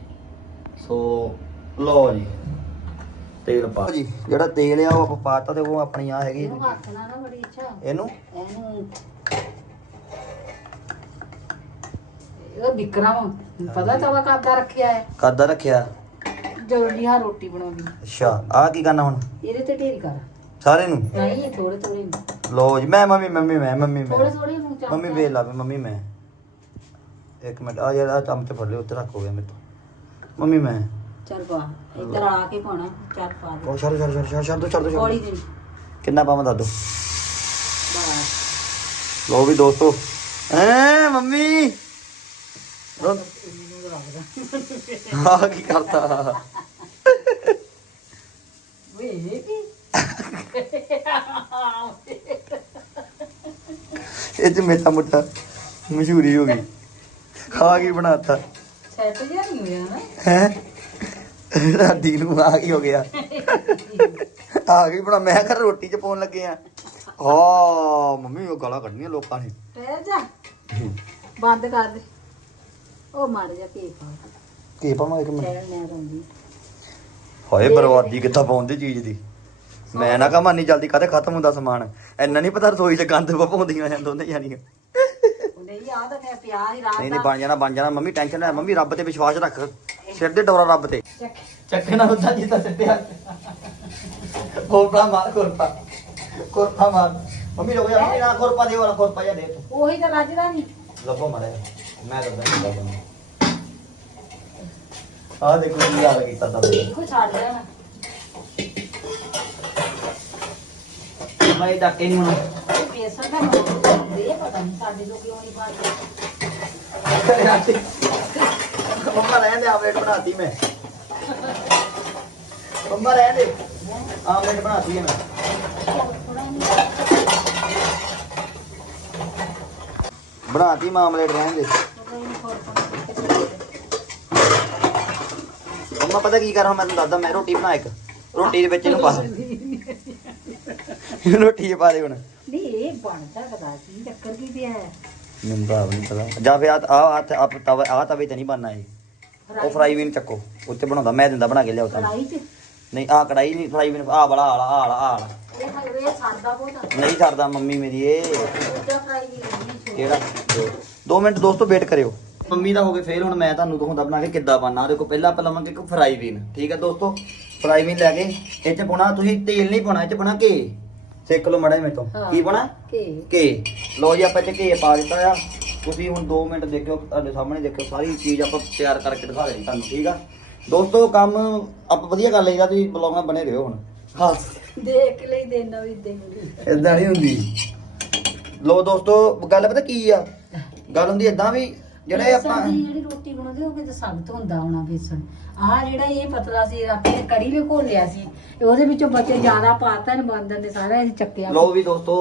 ਸੋ ਲੋ ਜੀ ਤੇਲ ਪਾ। ਜੀ ਜਿਹੜਾ ਤੇਲ ਆ ਉਹ ਆਪਾਂ ਪਾਤਾ ਤੇ ਉਹ ਆਪਣੀ ਆ ਹੈਗੀ। ਇਹਨੂੰ ਹੱਥ ਨਾਲ ਨਾ ਬੜੀ ਇੱਛਾ ਇਹਨੂੰ? ਇਹਨੂੰ ਇਹ ਵਿਕਰਮ ਪਤਾ ਤਵਾ ਕਾਦਾ ਰੱਖਿਆ ਹੈ? ਕਾਦਾ ਰੱਖਿਆ? ਜਦੋਂ ਆ ਰੋਟੀ ਬਣਾਉਂਦੀ। ਅੱਛਾ ਆ ਕੀ ਕਰਨਾ ਹੁਣ? ਇਹਦੇ ਤੇ ਢੇਰੀ ਕਰ। ਸਾਰੇ ਨੂੰ? ਨਹੀਂ ਥੋੜੇ ਥੋੜੇ ਲੋ ਜੀ ਮੈਂ ਮੰਮੀ ਮੰਮੀ ਮੈਂ ਮੰਮੀ ਥੋੜੇ ਮੈਂ ਥੋੜੇ ਨੂੰ ਚਮਚਾ ਮੰਮੀ ਵੇਖ ਲਾ ਵੀ ਮੰਮੀ ਮੈਂ। ਇੱਕ ਮਿੰਟ ਆ ਆ ਚਮਚ ਫੜ ਲਿਓ ਉੱਤੇ ਰੱਖੋ ਗਿਆ ਮੇਰੇ ਤੋਂ। ਮੰਮੀ ਮੈਂ। ਚੱਲ ਪਾ ਇੱਧਰ ਆ ਕੇ ਪਾਉਣਾ ਚੱਲ ਪਾ ਦੇ। ਉਹ ਛੱਡ ਛੱਡ ਛੱਡ ਛੱਡ ਦੋ ਛੱਡ ਦੋ ਕਿੰਨਾ ਪਾਵਾਂ ਦੱਸ ਦੋ? ਲੋ ਵੀ ਦੋਸਤੋ। ਐ ਮੰਮੀ? ਆ ਕੀ ਕਰਤਾ ਵੇ ਕੀ ਇਹ ਚ ਮੇਟਾ ਮੁੱਟਾ ਮਸ਼ਹੂਰੀ ਹੋ ਗਈ। ਆ ਕੀ ਬਣਾਤਾ। ਸੈਟ ਜਿਹਾ ਨਹੀਂ ਹੋਇਆ ਨਾ ਹੈ? ਰਾਡੀ ਨੂੰ ਆ ਕੀ ਹੋ ਗਿਆ। ਆ ਗਈ ਬਣਾ, ਮੈਂ ਕਰ ਰੋਟੀ ਚ ਪਾਉਣ ਲੱਗੇ ਆ। ਆ ਮੰਮੀ ਉਹ ਗਾਲਾਂ ਕੱਢਣੀਆਂ ਲੋਕਾਂ ਨੇ। ਪੈ ਜਾ। ਬੰਦ ਕਰ ਦੇ। ਉਹ ਮਾਰ ਜਾ ਪੀ ਪਾ ਕੀ ਪਾਵਾਂ ਇੱਕ ਮਿੰਟ। ਕਹਿਣ ਨੇ ਰੰਦੀ ਹਾਏ ਬਰਬਾਦੀ ਕਿੱਥਾ ਪਾਉਂਦੀ ਚੀਜ਼ ਦੀ? ਮੈਂ ਨਾ ਕਹਾਂ ਨਹੀਂ ਜਲਦੀ ਕਾਹਤੇ ਖਤਮ ਹੁੰਦਾ ਸਮਾਨ? ਇੰਨਾ ਨਹੀਂ ਪਤਾ ਰਸੋਈ 'ਚ ਗੰਦ ਪਾਉਂਦੀਆਂ ਜਾਂ ਦੋਨੇ ਜਾਨੀਆਂ ਨਹੀਂ ਜੀ ਆ ਤਾਂ ਪਿਆ ਹੀ ਰਾਤ ਨਹੀਂ ਨਹੀਂ ਬਣ ਜਾਣਾ ਬਣ ਜਾਣਾ। ਮੰਮੀ ਟੈਨਸ਼ਨ ਨਾ ਲੈ, ਮੰਮੀ ਰੱਬ ਤੇ ਵਿਸ਼ਵਾਸ ਰੱਖ। ਸਿਰ ਦੇ ਡੋਰਾ ਰੱਬ ਤੇ। ਚੱਕੇ ਨਾਲ ਉਦਾਂ ਜਿੱਦਾਂ ਸਿੱਟਿਆ ਕੋਰਪਾ ਮਾਰ ਕੋਰਪਾ ਕੋਰਪਾ ਮਾਰ। ਮੰਮੀ ਲੋਕ ਜਾ। ਮੰਮੀ ਨਾ ਕੋਰਪਾ ਦੇ ਵਾਲਾ ਕੋਰਪਾ ਜਾ ਦੇ। ਤੂੰ ਉਹੀ ਤਾਂ ਰੱਜਦਾ ਨਹੀਂ ਲੱਭੋ ਮਾਰੇ ਮੈਂ ਕਰਦਾ ਨਹੀਂ ਕਰਦਾ ਆ ਦੇਖੋ ਕੀ ਹਾਲ ਕੀਤਾ ਤਾਂ ਛੱਡ ਮੈਂ। ਡੱਕੇ ਨਹੀਂ ਹੁਣ। ਬੇਸਣ ਦਾ ਮੋੜ ਇਹ ਪਤਾ ਨਹੀਂ ਸਾਡੇ ਲੋਕ ਕਿਉਂ ਨਹੀਂ ਪਾਉਂਦੇ। ਮੰਮਾ ਰਹਿਣ ਦੇ ਆਮਲੇਟ ਬਣਾਤੀ ਮੈਂ। ਮੰਮਾ ਰਹਿਣ ਦੇ ਆਮਲੇਟ ਬਣਾਤੀ ਹੈ ਮੈਂ। ਬਣਾਤੀ ਮੈਂ ਆਮਲੇਟ ਰਹਿਣ ਦੇ। ਮੰਮਾ ਪਤਾ ਕੀ ਕਰਾਂ ਮੈਂ ਤੁਹਾਨੂੰ ਦੱਸਦਾ ਮੈਂ ਰੋਟੀ ਬਣਾ ਇੱਕ। ਰੋਟੀ ਦੇ ਵਿੱਚ ਇਹਨੂੰ ਪਾ ਰੋਟੀ 'ਚ ਪਾ ਦੇ ਹੁਣ। ਨਹੀਂ ਇਹ ਬਣ ਸਕਦਾ ਕੀ ਚੱਕਰ ਕੀ ਪਿਆ ਹੈ। ਮੈਨੂੰ ਤਾਂ ਆਪ ਨਹੀਂ ਪਤਾ। ਜਾਂ ਫਿਰ ਆ ਆ ਆ ਤਵਾ ਆ ਤਵੇ ਤੇ ਨਹੀਂ ਬਣਨਾ ਇਹ। ਉਹ ਫਰਾਈ ਵੀਨ ਚੱਕੋ। ਉੱਤੇ ਬਣਾਉਂਦਾ ਮੈਂ ਦਿੰਦਾ ਬਣਾ ਕੇ ਲਿਆਓ ਤੁਹਾਨੂੰ। ਕੜਾਈ 'ਚ? ਨਹੀਂ ਆ ਕੜਾਈ ਨਹੀਂ ਫਰਾਈ ਵੀਨ ਆ ਵਾਲਾ ਆ ਵਾਲਾ ਆ ਵਾਲਾ ਆ ਵਾਲਾ। ਇਹ ਖਾ- ਇਹ ਸਾਦਾ ਬਹੁਤ ਆ। ਨਹੀਂ ਛੱਡਦਾ ਮੰਮੀ ਮੇਰੀ ਇਹ। ਉਹਦਾ ਨਹੀਂ ਕਿਹੜਾ? 2 ਮਿੰਟ ਦੋਸਤੋ ਵੇਟ ਕਰਿਓ। ਮੰਮੀ ਦਾ ਹੋ ਗਏ ਫੇਲ ਹੁਣ ਮੈਂ ਤੁਹਾਨੂੰ ਦਿਖਾਉਂਦਾ ਬਣਾ ਕੇ ਕਿੱਦਾਂ ਬਣਨਾ। ਦੇਖੋ ਪਹਿਲਾਂ ਆਪਾਂ ਲਵਾਂਗੇ ਇੱਕ ਫਰਾਈ ਵੀਨ ਠੀਕ ਹੈ ਦੋਸਤੋ? ਫਰਾਈ ਵੀਨ ਲੈ ਕੇ ਇਹ ਚ ਪਾਉਣਾ ਤੁਸੀਂ ਤੇਲ ਨਹੀਂ ਪਾਉਣਾ ਇਹ ਚ ਪਾਉਣਾ ਘੇ। ਸੇਕ ਲਓ ਮੜਾ ਮੇਰੇ ਤੋਂ। ਹਾਂ। ਕੀ ਪਾਉਣਾ? ਕਿ ਘੇ। ਲੋ ਜੀ ਆਪਾਂ ਚ ਘੇ ਪਾ ਦਿੱਤਾ ਆ। ਤੁਸੀਂ ਹੁਣ 2 ਮਿੰਟ ਦੇਖਿਓ ਤੁਹਾਡੇ ਸਾਹਮਣੇ ਦੇਖਿਓ ਸਾਰੀ ਚੀਜ਼ ਆਪਾਂ ਤਿਆਰ ਕਰਕੇ ਦਿਖਾ ਦੇਣੀ ਤੁਹਾਨੂੰ ਠੀਕ ਆ? ਦੋਸਤੋ ਕੰਮ ਆਪਾਂ ਵਧੀਆ ਕਰ ਲਈਦਾ ਤੁਸੀਂ ਬਲੌਗ ਨਾਲ ਬਣੇ ਰਹੋ ਹੁਣ। ਹਾਂ। ਦੇਖ ਲਈ ਦੇ ਨਵੀਂ ਦੇਂਗੀ ਇਦਾਂ ਨਹੀਂ ਹੁੰਦੀ। ਲੋ ਦੋਸਤੋ ਗੱਲ ਪਤਾ ਕੀ ਆ? ਗੱਲ ਹੁੰਦੀ ਇਦਾਂ ਵੀ ਜਿਹੜੇ ਆਪਾਂ ਜਿਹੜੀ ਰੋਟੀ ਬਣਾਉਂਦੇ ਉਹ ਕਿਤੇ ਸਖਤ ਹੁੰਦਾ ਹੋਣਾ ਬੇਸਣ। ਆਹ ਜਿਹੜਾ ਇਹ ਪਤਲਾ ਸੀ ਆਪਣੇ ਕੜੀ ਵੀ ਘੋਲਿਆ ਸੀ ਤੇ ਉਹਦੇ ਵਿੱਚੋਂ ਬੱਚੇ ਜ਼ਿਆਦਾ ਪਾਤਾ ਨੇ ਬੰਦਨ ਨੇ ਸਾਰਾ ਇਹ ਚੱਕਿਆ। ਲੋ ਵੀ ਦੋਸਤੋ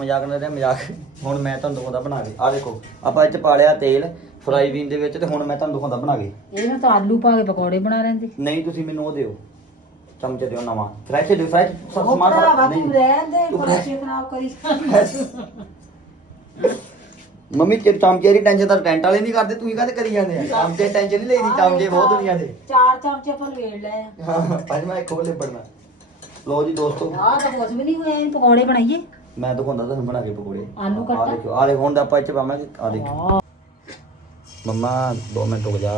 ਮਜ਼ਾਕ ਨਾਲ ਰਿਹਾ ਮਜ਼ਾਕ। ਹੁਣ ਮੈਂ ਤੁਹਾਨੂੰ ਦਿਖਾਉਂਦਾ ਬਣਾ ਕੇ। ਆ ਦੇਖੋ ਆਪਾਂ ਇਹ ਚ ਪਾ ਲਿਆ ਤੇਲ ਫਰਾਈ ਵੀਨ ਦੇ ਵਿੱਚ ਤੇ ਹੁਣ ਮੈਂ ਤੁਹਾਨੂੰ ਦਿਖਾਉਂਦਾ ਬਣਾ ਕੇ। ਇਹਨਾਂ ਤਾਂ ਆਲੂ ਪਾ ਕੇ ਪਕੌੜੇ ਬਣਾ ਲੈਂਦੇ ਨਹੀਂ ਤੁਸੀਂ ਮੈਨੂੰ ਉਹ ਦਿਓ। ਚਮਚੇ ਦਿਓ ਨਵਾਂ। ਫਰੈਸ਼ ਦਿਓ ਫਰੈਸ਼ ਸਮਾਨ ਸਾਰਾ ਨਹੀਂ। ਰਹਿਣ ਦੇ ਪਰਚੇ ਖਰਾਬ ਕਰੀ। ਮੰਮੀ ਤੇ ਚਮਚੇ ਦੀ ਟੈਨਸ਼ਨ ਤਾਂ ਟੈਂਟ ਵਾਲੇ ਨਹੀਂ ਕਰਦੇ ਤੁਸੀਂ ਕਾਹਦੇ ਕਰੀ ਜਾਂਦੇ ਆ? ਚਮਚੇ ਟੈਨਸ਼ਨ ਨਹੀਂ ਲੈਣੀ ਚਮਚੇ ਬਹੁਤ ਦੁਨੀਆ ਦੇ। ਚਾਰ ਚਮਚੇ ਪਰ ਵੇੜ ਲੈ ਹਾਂ ਅੱਜ ਮੈਂ ਇੱਕ ਹੋਰ ਲਿਬੜਨਾ ਲੋ ਜੀ ਦੋਸਤੋ। ਆਹ ਤਾਂ ਕੁਝ ਵੀ ਨਹੀਂ ਹੋਇਆ ਇਹ ਪਕੌੜੇ ਬਣਾਈਏ। ਮੈਂ ਦਿਖਾਉਂਦਾ ਤੁਹਾਨੂੰ ਬਣਾ ਕੇ ਪਕੌੜੇ। ਆਲੂ ਕੱਟਾ। ਆ ਦੇਖੋ ਆ ਦੇਖੋ ਹੁਣ ਦਾ ਆਪਾਂ ਇੱਥੇ ਪਾਵਾਂਗੇ ਆ ਦੇਖੋ ਮੰਮਾ 2 ਮਿੰਟ ਰੁਕ ਜਾ।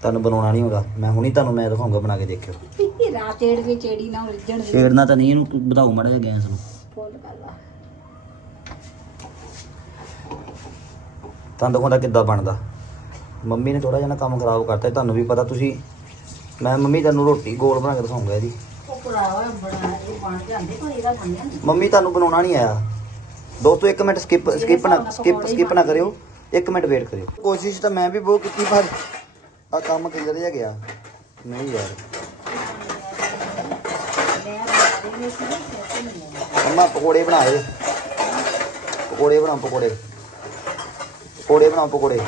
ਤੁਹਾਨੂੰ ਬਣਾਉਣਾ ਨਹੀਂ ਹੋਗਾ ਮੈਂ ਹੁਣੀ ਤੁਹਾਨੂੰ ਮੈਂ ਦਿਖਾਉਂਗਾ ਬਣਾ ਕੇ ਦੇਖਿਓ। ਰਾਤ ਏੜ ਕੇ ਚੇੜੀ ਨਾ ਉਲਝਣ ਦੇ। ਛੇੜਨਾ ਤਾਂ ਨਹੀਂ ਇਹਨੂੰ ਵਧਾਉ ਮੜਾ ਜਾ ਗੈਸ ਨੂੰ। ਫੁੱਲ ਕਰ ਲਾ। ਤੁਹਾਨੂੰ ਦਿਖਾਉਂਦਾ ਕਿੱਦਾਂ ਬਣਦਾ। ਮੰਮੀ ਨੇ ਥੋੜਾ ਜਿਹਾ ਨਾ ਕੰਮ ਖਰਾਬ ਕਰਤਾ ਤੁਹਾਨੂੰ ਵੀ ਪਤਾ ਤੁਸੀਂ ਮੈਂ ਮੰਮੀ ਤੁਹਾਨੂੰ ਰੋਟੀ ਗੋਲ ਬਣਾ ਕੇ ਦਿਖਾਉਂਗਾ ਇਹਦੀ। ਮੰਮੀ ਤੁਹਾਨੂੰ ਬਣਾਉਣਾ ਨਹੀਂ ਆਇਆ। ਦੋਸਤੋ 1 ਮਿੰਟ ਸਕਿਪ ਸਕਿਪ ਨਾ ਸਕਿਪ ਸਕਿਪ ਨਾ ਕਰਿਓ। 1 ਮਿੰਟ ਵੇਟ ਕਰਿਓ। ਕੋਸ਼ਿਸ਼ ਤਾਂ ਮੈਂ ਵੀ ਬਹੁਤ ਕੀਤੀ ਪਰ ਆ ਕੰਮ ਕਿੱਧਰ ਜਿਹਾ ਗਿਆ। ਨਹੀਂ ਯਾਰ। ਮੈਂ ਬਣਾ ਦੇਣੀ ਸੀ ਸੈਟ ਨਹੀਂ ਹੋਣਾ ਮੰਮਾ ਪਕੌੜੇ ਬਣਾਏ ਪਕੌੜੇ ਬਣਾ ਪਕੌੜੇ। ਪਕੌੜੇ ਬਣਾ ਪਕੌੜੇ।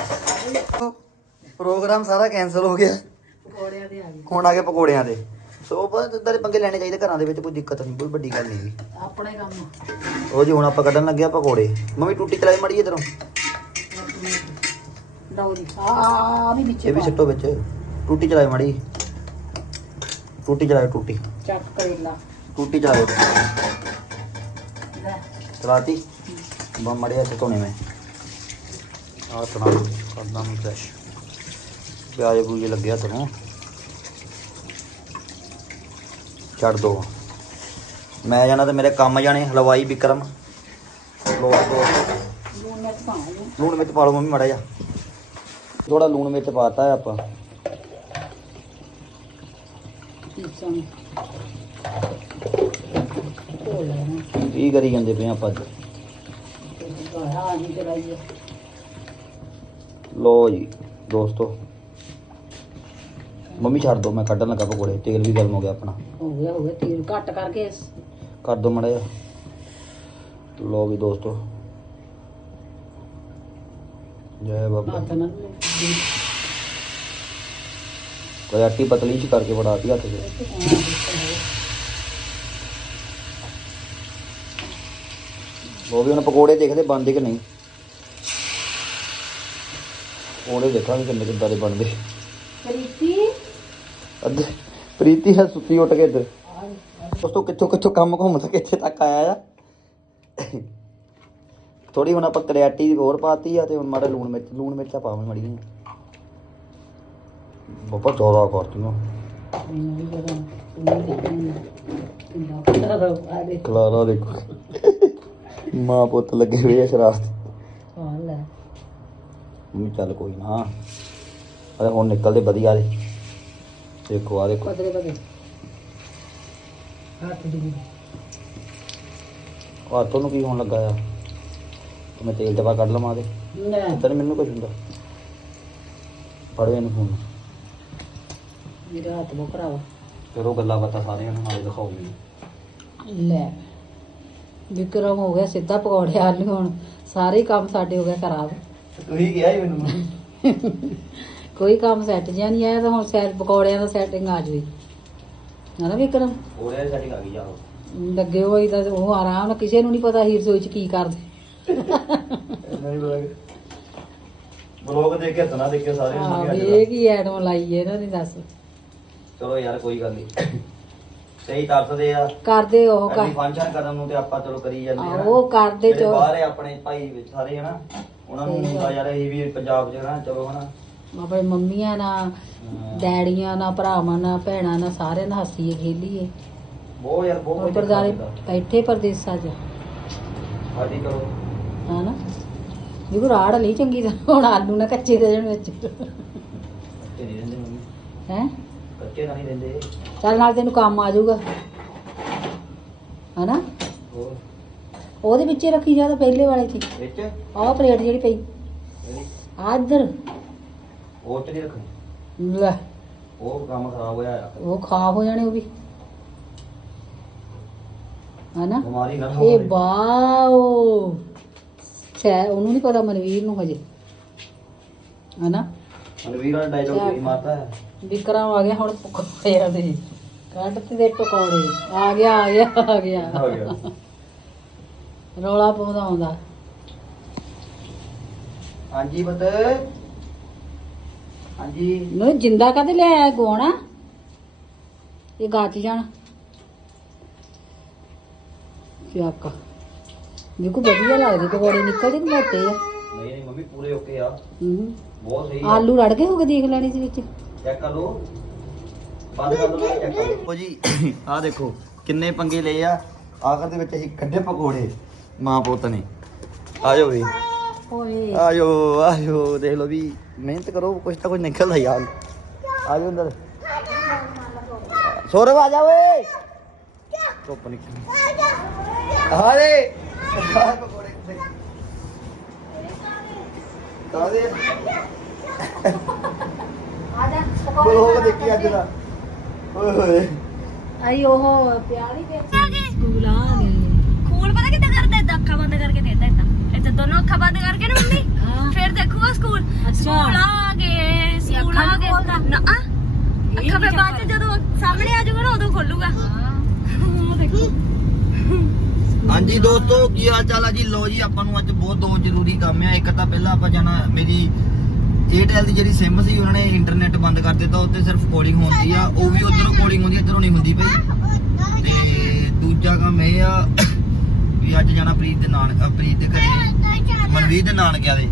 ਪ੍ਰੋਗਰਾਮ ਸਾਰਾ ਕੈਨਸਲ ਹੋ ਗਿਆ। ਪਕੌੜਿਆਂ ਦੇ ਆ ਗਏ। ਹੁਣ ਆ ਗਏ ਪਕੌੜਿਆਂ ਦੇ। ਸੋ ਬਸ ਇਦਾਂ ਦੇ ਪੰਗੇ ਲੈਣੇ ਚਾਹੀਦੇ ਘਰਾਂ ਦੇ ਵਿੱਚ ਕੋਈ ਦਿੱਕਤ ਨਹੀਂ ਕੋਈ ਵੱਡੀ ਗੱਲ ਨਹੀਂ ਜੀ ਆਪਣੇ ਕੰਮ ਉਹ ਜੀ ਹੁਣ ਆਪਾਂ ਕੱਢਣ ਲੱਗੇ ਆ ਪਕੌੜੇ। ਮੰਮੀ ਟੂਟੀ ਚਲਾਈ ਮੜੀ ਇਧਰੋਂ। ਲਓ ਜੀ ਆ ਆ ਵੀ ਵਿੱਚ ਇਹ ਵੀ। ਸਿੱਟੋ ਵਿੱਚ। ਟੂਟੀ ਚਲਾਈ ਮੜੀ ਟੂਟੀ ਚਲਾਇਓ ਟੂਟੀ। ਚੱਕ ਕਰੇਲਾ। ਟੂਟੀ ਚਲਾਇਓ। ਲੈ। ਚਲਾਤੀ? ਬੰ ਮੜਿਆ ਤੇ ਧੋਣੇ ਮੈਂ। ਆਹ ਤਣਾ ਕਰਦਾ ਮੈਂ ਫਰੈਸ਼ ਪਿਆਜ਼ ਪੂਜੇ ਲੱਗਿਆ ਤੈਨੂੰ। ਛੱਡ ਦੋ। ਮੈਂ ਜਾਣਾ ਤੇ ਮੇਰੇ ਕੰਮ ਜਾਣੇ ਹਲਵਾਈ ਵਿਕਰਮ। ਦੋ। ਲੂਣ ਮਿਰਚ ਪਾ ਲਓ। ਲੂਣ ਵਿੱਚ ਪਾ ਲਓ ਮੰਮੀ ਮੜਾ ਜਾ ਥੋੜਾ ਲੂਣ ਵਿੱਚ ਪਾਤਾ ਆਪਾਂ। ਕੀ ਕਰੀ ਜਾਂਦੇ ਪਏ ਆਪਾਂ ਅੱਜ? ਗਾਇਆ ਨਹੀਂ ਚਲਾਈਏ ਲੋ ਜੀ ਦੋਸਤੋ। ਮੰਮੀ ਛੱਡ ਦੋ ਮੈਂ ਕੱਢਣ ਲੱਗਾ ਪਕੌੜੇ। ਤੇਲ ਵੀ ਗਰਮ ਹੋ ਗਿਆ ਆਪਣਾ। ਹੋ ਗਿਆ ਹੋ ਗਿਆ ਤੇਲ ਘੱਟ ਕਰਕੇ ਕਰ ਦੋ ਮੜਾ ਜਾ ਲੋ ਵੀ ਦੋਸਤੋ। ਜੈ ਬਾਬਾ। ਹੱਥ ਨਾਲ ਕੋਈ ਆਟੀ ਪਤਲੀ ਚ ਕਰਕੇ ਫੜਾਤੀ ਹੱਥ 'ਚ। ਉਹ ਵੀ ਹੁਣ ਪਕੌੜੇ ਦੇਖਦੇ ਬਣਦੇ ਕਿ ਨਹੀਂ। ਪਕੌੜੇ ਦੇਖਾਂਗੇ ਕਿੰਨੇ ਕਿੱਦਾਂ ਦੇ ਬਣਦੇ। ਪ੍ਰੀਤੀ? ਅੱਧੇ। ਪ੍ਰੀਤੀ ਹੈ ਸੁੱਤੀ ਉੱਠ ਕੇ ਇੱਧਰ। ਦੋਸਤੋ ਕਿੱਥੋਂ ਕਿੱਥੋਂ ਕੰਮ ਘੁੰਮਦਾ ਕਿੱਥੇ ਤੱਕ ਆਇਆ ਆ। ਥੋੜੀ ਹੁਣ ਆਪਾਂ ਕਰਿਆਟੀ ਦੀ ਹੋਰ ਪਾਤੀ ਆ ਤੇ ਹੁਣ ਮਾੜਾ ਲੂਣ ਮਿਰਚ ਲੂਣ ਮਿਰਚਾਂ ਪਾਵਾਂ ਮੜੀਆਂ। ਬਹੁਤ ਜ਼ਿਆਦਾ ਕਰਤੀਆਂ ਕਲਾਰਾ ਦੇਖੋ। ਮਾਂ ਪੁੱਤ ਲੱਗੇ ਹੋਏ ਆ ਸ਼ਰਾਰਤ। ਮੰਮੀ ਚੱਲ ਕੋਈ ਨਾ। ਅਰੇ ਹੁਣ ਨਿਕਲਦੇ ਵਧੀਆ ਦੇ ਦੇਖੋ ਆ ਦੇਖੋ। ਕਦਰੇ ਕਦੇ ਹੱਥ ਦੀ ਆ ਤੁਹਾਨੂੰ ਕੀ ਹੋਣ ਲੱਗਾ ਆ? ਤੇ ਮੈਂ ਤੇਲ ਪਾ ਕੱਢ ਲਵਾਂ ਦੇ ਲੈ। ਇਦਾਂ ਮੈਨੂੰ ਕੁਝ ਹੁੰਦਾ। ਫੜੋ ਇਹਨੂੰ ਫੋਨ। ਮੇਰਾ ਹੱਥ ਬੋਕਰਾ ਵਾ ਕਰੋ ਗੱਲਾਂ ਬਾਤਾਂ ਸਾਰਿਆਂ ਨੂੰ ਨਾਲੇ ਦਿਖਾਓ ਮੈਨੂੰ ਲੈ। ਵਿਕਰਮ ਹੋ ਗਿਆ ਸਿੱਧਾ ਪਕੌੜੇ ਆਲੂ ਹੁਣ। ਸਾਰੇ ਕੰਮ ਸਾਡੇ ਹੋ ਗਿਆ ਖਰਾਬ। ਤੁਸੀਂ ਕਿਹਾ ਹੀ ਮੈਨੂੰ ਕੋਈ ਕੰਮ ਸੈੱਟ ਜਿਆ ਨਹੀਂ ਆਇਆ ਤਾਂ ਹੁਣ ਸੈਟ ਪਕੌੜਿਆਂ ਦਾ ਸੈਟਿੰਗ ਆ ਜੂਈ ਨਾ ਵਿਕਰਮ। ਉਹਦੇ ਸੈਟਿੰਗ ਆ ਗਈ ਜਾਓ ਲੱਗੇ ਹੋਈ ਤਾਂ ਉਹ ਆਰਾਮ ਨਾਲ ਕਿਸੇ ਨੂੰ ਨਹੀਂ ਪਤਾ ਹੀ ਰਸੋਈ ਚ ਕੀ ਕਰਦੇ। ਨਹੀਂ ਬਲੌਗ ਦੇਖ ਕੇ ਹੱਸਣਾ ਦੇਖ ਕੇ ਸਾਰੇ ਹਾਂ ਸਮਝ ਇਹ ਕੀ ਐਡਮ ਲਾਈ ਹੈ ਇਹਨਾਂ ਨੇ ਦੱਸ। ਚਲੋ ਯਾਰ ਕੋਈ ਗੱਲ ਨਹੀਂ ਸਹੀ ਤਰਸਦੇ ਆ। ਕਰਦੇ ਉਹ ਕਰ ਫੰਕਸ਼ਨ ਕਰਨ ਨੂੰ ਤੇ ਆਪਾਂ ਚਲੋ ਕਰੀ ਜਾਂਦੇ ਆ। ਉਹ ਕਰਦੇ ਜਿਹੜੇ ਚੋ- ਬਾਹਰ ਆ ਆਪਣੇ ਭਾਈ ਵਿੱਚ ਸਾਰੇ ਹਨਾ? ਉਹਨਾਂ ਨੂੰ ਹੁੰਦਾ। ਯਾਰ ਅਸੀਂ ਵੀ ਪੰਜਾਬ 'ਚ ਹਨਾ ਚਲੋ ਹਨਾ। ਆਪਣੇ ਮੰਮੀਆਂ ਨਾਲ ਡੈਡੀਆਂ ਨਾਲ ਭਰਾਵਾਂ ਨਾਲ ਭੈਣਾਂ ਨਾਲ ਸਾਰਿਆਂ ਨਾਲ ਹੱਸੀਏ ਖੇਲੀਏ। ਬਹੁਤ ਯਾਰ ਬਹੁਤ ਪਰਦਾਰੇ। ਬੈਠੇ ਪਰਦੇਸਾਂ 'ਚ। ਸਾਡੀ ਕਰੋ ਹਨਾ? ਵੀ ਰਾੜ ਲਈ ਚੰਗੀ ਤਰ੍ਹਾਂ ਹੁਣ ਆਲੂ ਨਾ ਕੱਚੇ ਦੇ ਜਣ ਵਿੱਚ। ਕੱਚੇ ਨਹੀਂ ਰਹਿੰਦੇ ਮੰਮੀ। ਹੈ? ਕੱਚੇ ਨਹੀਂ ਰਹਿੰਦੇ ਚੱਲ ਨਾਲ ਤੈਨੂੰ ਕੰਮ ਆ ਜਾਊਗਾ। ਹਨਾ? ਹੋਰ? ਉਹਦੇ ਵਿੱਚ ਹੀ ਰੱਖੀ ਜਾ ਤਾਂ ਪਹਿਲੇ ਵਾਲੇ 'ਚ ਵਿੱਚ? ਆਹ ਪਲੇਟ ਜਿਹੜੀ ਪਈ। ਇਹਦੀ ਆ ਇੱਧਰ। ਉਹ ਚ ਨਹੀਂ ਰੱਖਣੀ। ਲੈ। ਉਹ ਕੰਮ ਖਰਾਬ ਹੋਇਆ ਆ। ਉਹ ਖਾ ਹੋ ਜਾਣੇ ਉਹ ਵੀ। ਹਨਾ? ਬਿਮਾਰੀ ਨਾ ਇਹ ਹੋਵੇ ਵਾਓ ਸੈ ਉਹਨੂੰ ਨਹੀਂ ਪਤਾ ਮਨਵੀਰ ਨੂੰ ਹਜੇ। ਹਨਾ? ਮਨਵੀਰ ਵਾਲਾ ਡਾਇਲੌਗ ਕੋਈ ਮਾਰਦਾ ਹੈ। ਵਿਕਰਮ ਆ ਗਿਆ ਹੁਣ ਪਕੌੜਿਆਂ ਦੇ ਕੱਢ ਤੇ ਦੇ ਪਕੌੜੇ ਆ ਗਿਆ ਆ ਗਿਆ ਆ ਗਿਆ। ਆ ਗਿਆ। ਰੌਲਾ ਪਾਉਂਦਾ ਆਉਂਦਾ। ਹਾਂਜੀ ਬਤ ਹਾਂਜੀ। ਨੂੰ ਜਿੰਦਾ ਕਦੇ ਲਿਆਇਆ ਗੋਣਾ? ਇਹ ਗਾਚ ਜਾਣਾ। ਕਿਆਕਾ ਦੇਖੋ ਵਧੀਆ ਲੱਗਦੇ ਪਕੌੜੇ ਨਿਕਲਦੇ ਕਿ ਮੋਟੇ ਆ? ਨਹੀਂ ਨਹੀਂ ਮੰਮੀ ਪੂਰੇ ਓਕੇ ਆ। ਹੂੰ। ਬਹੁਤ ਸਹੀ ਆ। ਆਲੂ ਰੜ ਗਏ ਹੋਗੇ ਦੇਖ ਲੈਣੇ ਸੀ ਵਿੱਚ? ਚੈੱਕ ਕਰ ਲਓ। ਬੰਦ ਕਰ ਲਓ ਚੈੱਕ ਕਰ ਲਓ। ਜੀ ਆਹ ਦੇਖੋ ਕਿੰਨੇ ਪੰਗੇ ਲਏ ਆ। ਆਖਰ ਦੇ ਵਿੱਚ ਅਸੀਂ ਕੱਢੇ ਪਕੌੜੇ। ਮਾਂ ਪੁੱਤ ਨੇ। ਆਜੋ ਵੀ। ਓਏ। ਆਜੋ ਆਜੋ ਦੇਖ ਲਓ ਵੀ ਮਿਹਨਤ ਕਰੋ ਕੁਛ ਤਾਂ ਕੁਝ ਨਿਕਲਦਾ ਯਾਰ ਆਜੋ ਅੰਦਰ। ਸੌਰਵ ਆ ਜਾ ਓਏ। ਧੁੱਪ ਨਿਕਲੀ। ਕਿੱਥੇ ਕਾਦੇ ਆ ਜਾ ਬਲੋਗ ਦੇਖੀ ਅੱਜ ਦਾ। ਓਏ ਹੋਏ। ਆਈ ਉਹ ਪਿਆਰੀ ਦੇ ਸਕੂਲ ਆ ਗਏ ਖੂਲ ਪਤਾ ਕਿੱਦਾਂ ਕਰਦਾ ਏਦਾਂ ਅੱਖਾਂ ਬੰਦ ਕਰਕੇ ਦੇਦਾ ਏਦਾਂ ਇੱਥੇ ਦੋਨੋਂ ਅੱਖਾਂ ਬੰਦ ਕਰਕੇ ਨਾ ਮੰਮੀ। ਫਿਰ ਦੇਖੂਗਾ ਸਕੂਲ। ਸਕੂਲ ਆ ਗਏ ਸਕੂਲ ਆ ਅੱਖਾਂ ਨੀ ਗਏ। ਖੋਲਦਾ? ਨਾ ਆ। ਅੱਖਾਂ ਫਿਰ ਬਾਅਦ ਚ ਜਦੋਂ ਸਾਹਮਣੇ ਆ ਜਾਊਗਾ ਨਾ ਉਦੋਂ ਖੋਲੂਗਾ। ਉਹ ਦੇਖੋ। ਹਾਂਜੀ ਦੋਸਤੋ ਕੀ ਹਾਲ ਚਾਲ ਆ ਜੀ? ਲੋ ਜੀ ਆਪਾਂ ਨੂੰ ਅੱਜ ਬਹੁਤ ਦੋ ਜ਼ਰੂਰੀ ਕੰਮ ਆ। ਇੱਕ ਤਾਂ ਪਹਿਲਾਂ ਆਪਾਂ ਜਾਣਾ ਮੇਰੀ ਏਅਰਟੈਲ ਦੀ ਜਿਹੜੀ ਸਿਮ ਸੀ ਉਹਨਾਂ ਨੇ ਇੰਟਰਨੈਟ ਬੰਦ ਕਰ ਦਿੱਤਾ ਉੱਤੇ ਸਿਰਫ ਕਾਲਿੰਗ ਹੁੰਦੀ ਆ। ਉਹ ਵੀ ਉਧਰੋਂ ਕਾਲਿੰਗ ਹੁੰਦੀ ਇੱਧਰੋਂ ਨਹੀਂ ਹੁੰਦੀ ਪਈ। ਤੇ ਦੂਜਾ ਕੰਮ ਇਹ ਆ ਵੀ ਅੱਜ ਜਾਣਾ ਪ੍ਰੀਤ ਦੇ ਨਾਨ ਅ, ਪ੍ਰੀਤ ਦੇ ਘਰੇ। ਮਨਵੀਰ ਦੇ ਨਾਨਕਿਆਂ ਦੇ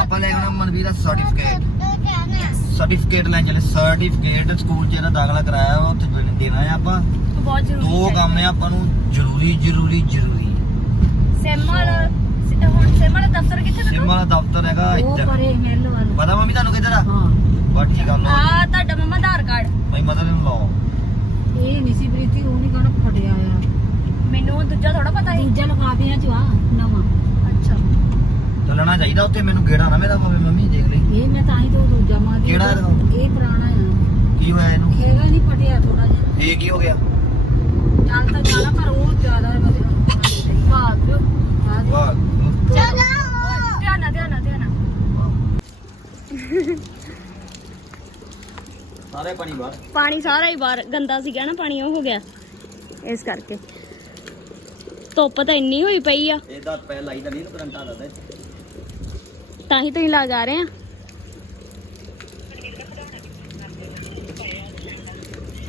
ਆਪਾਂ ਲੈ ਆਉਣਾ ਮਨਵੀਰ ਦਾ ਸਰਟੀਫਿਕੇਟ ਸਰਟੀਫਿਕੇਟ ਲੈਣ ਚਲੇ। ਸਰਟੀਫਿਕੇਟ ਸਕੂਲ 'ਚ ਇਹਦਾ ਦਾਖਲਾ ਕਰਾਇਆ ਵਾ ਉੱਥੇ ਦੇਣ- ਦੇਣਾ ਆ ਆਪਾਂ। ਬਹੁਤ ਜ਼ਰੂਰੀ ਦੋ। ਕੰਮ ਆ ਆਪਾਂ ਨੂੰ। ਜ਼ਰੂਰੀ ਜ਼ਰੂਰੀ ਜ਼ਰੂਰੀ। ਸਿਮ ਵਾਲਾ ਸ- ਹੁਣ ਸਿਮ ਵਾਲਾ ਦਫ਼ਤਰ ਕਿੱਥੇ ਸਿਮ ਦੇਖੋ? ਵਾਲਾ ਦਫ਼ਤਰ ਹੈਗਾ ਉਹ ਇੱਧਰ। ਪਰੇ ਮੈਲ ਵੱਲ। ਪਤਾ ਮੰਮੀ ਤੁਹਾਨੂੰ ਕਿੱਧਰ ਆ? ਹਾਂ। ਬਸ ਠੀਕ ਆ ਤੁਹਾਡਾ ਮੰਮਾ ਆਧਾਰ ਕਾਰਡ। ਭਾਈ ਮਦਰ ਨੂੰ ਲਾਓ ਇਹ ਨਹੀਂ ਸੀ ਪ੍ਰੀਤੀ ਉਹ ਨਹੀਂ ਕਹਣਾ ਫਟਿਆ ਆ। ਮੈਨੂੰ ਦੂਜਾ ਥੋੜਾ ਪਤਾ ਸੀ ਦੂਜਾ ਲਫਾਫਿਆਂ ਚ ਆ ਨਵਾਂ। ਅੱਛਾ। ਚੱਲਣਾ ਚਾਹੀਦਾ ਉੱਥੇ ਮੈਨੂੰ ਗੇੜਾ ਨਾ ਮੇਰਾ ਪਵੇ ਮੰਮੀ ਦੇਖ ਲਈ ਇਹ ਮੈਂ ਤਾਂ ਹੀ ਤੋਂ ਦੂਜਾ ਮਾਰ ਕਿਹੜਾ ਇਹਦਾ? ਇਹ ਪੁਰਾਣਾ ਆ। ਕੀ ਹੋਇਆ ਇਹਨੂੰ? ਹੈਗਾ ਨਹੀਂ ਫਟਿਆ ਥੋੜਾ ਜਿਹਾ। ਇਹ ਕੀ ਹੋ ਗਿਆ? ਚੱਲ ਤਾਂ ਜਾਣਾ ਪਰ ਉਹ ਜ਼ਿਆਦਾ ਹੈ ਮਤਲਬ ਭਾਗ। ਵਾਹ ਚਲੋ ਧਿਆਨ ਨਾਲ ਧਿਆਨ ਨਾਲ ਧਿਆਨ ਨਾਲ। ਸਾਰੇ ਪਾਣੀ ਬਾਹਰ। ਪਾਣੀ ਸਾਰਾ ਹੀ ਬਾਹਰ ਗੰਦਾ ਸੀਗਾ ਨਾ ਪਾਣੀ ਉਹ ਹੋ ਗਿਆ। ਇਸ ਕਰਕੇ। ਧੁੱਪ ਤਾਂ ਇੰਨੀ ਹੋਈ ਪਈ ਆ। ਇਹਦਾ ਪੈ ਲਾਈ ਤਾਂ ਨਹੀਂ ਨੂੰ ਕਰੰਟ ਆ ਦਦਾ ਤਾਂ ਹੀ ਤੁਸੀਂ ਲਗਾ ਰਹੇ ਆ।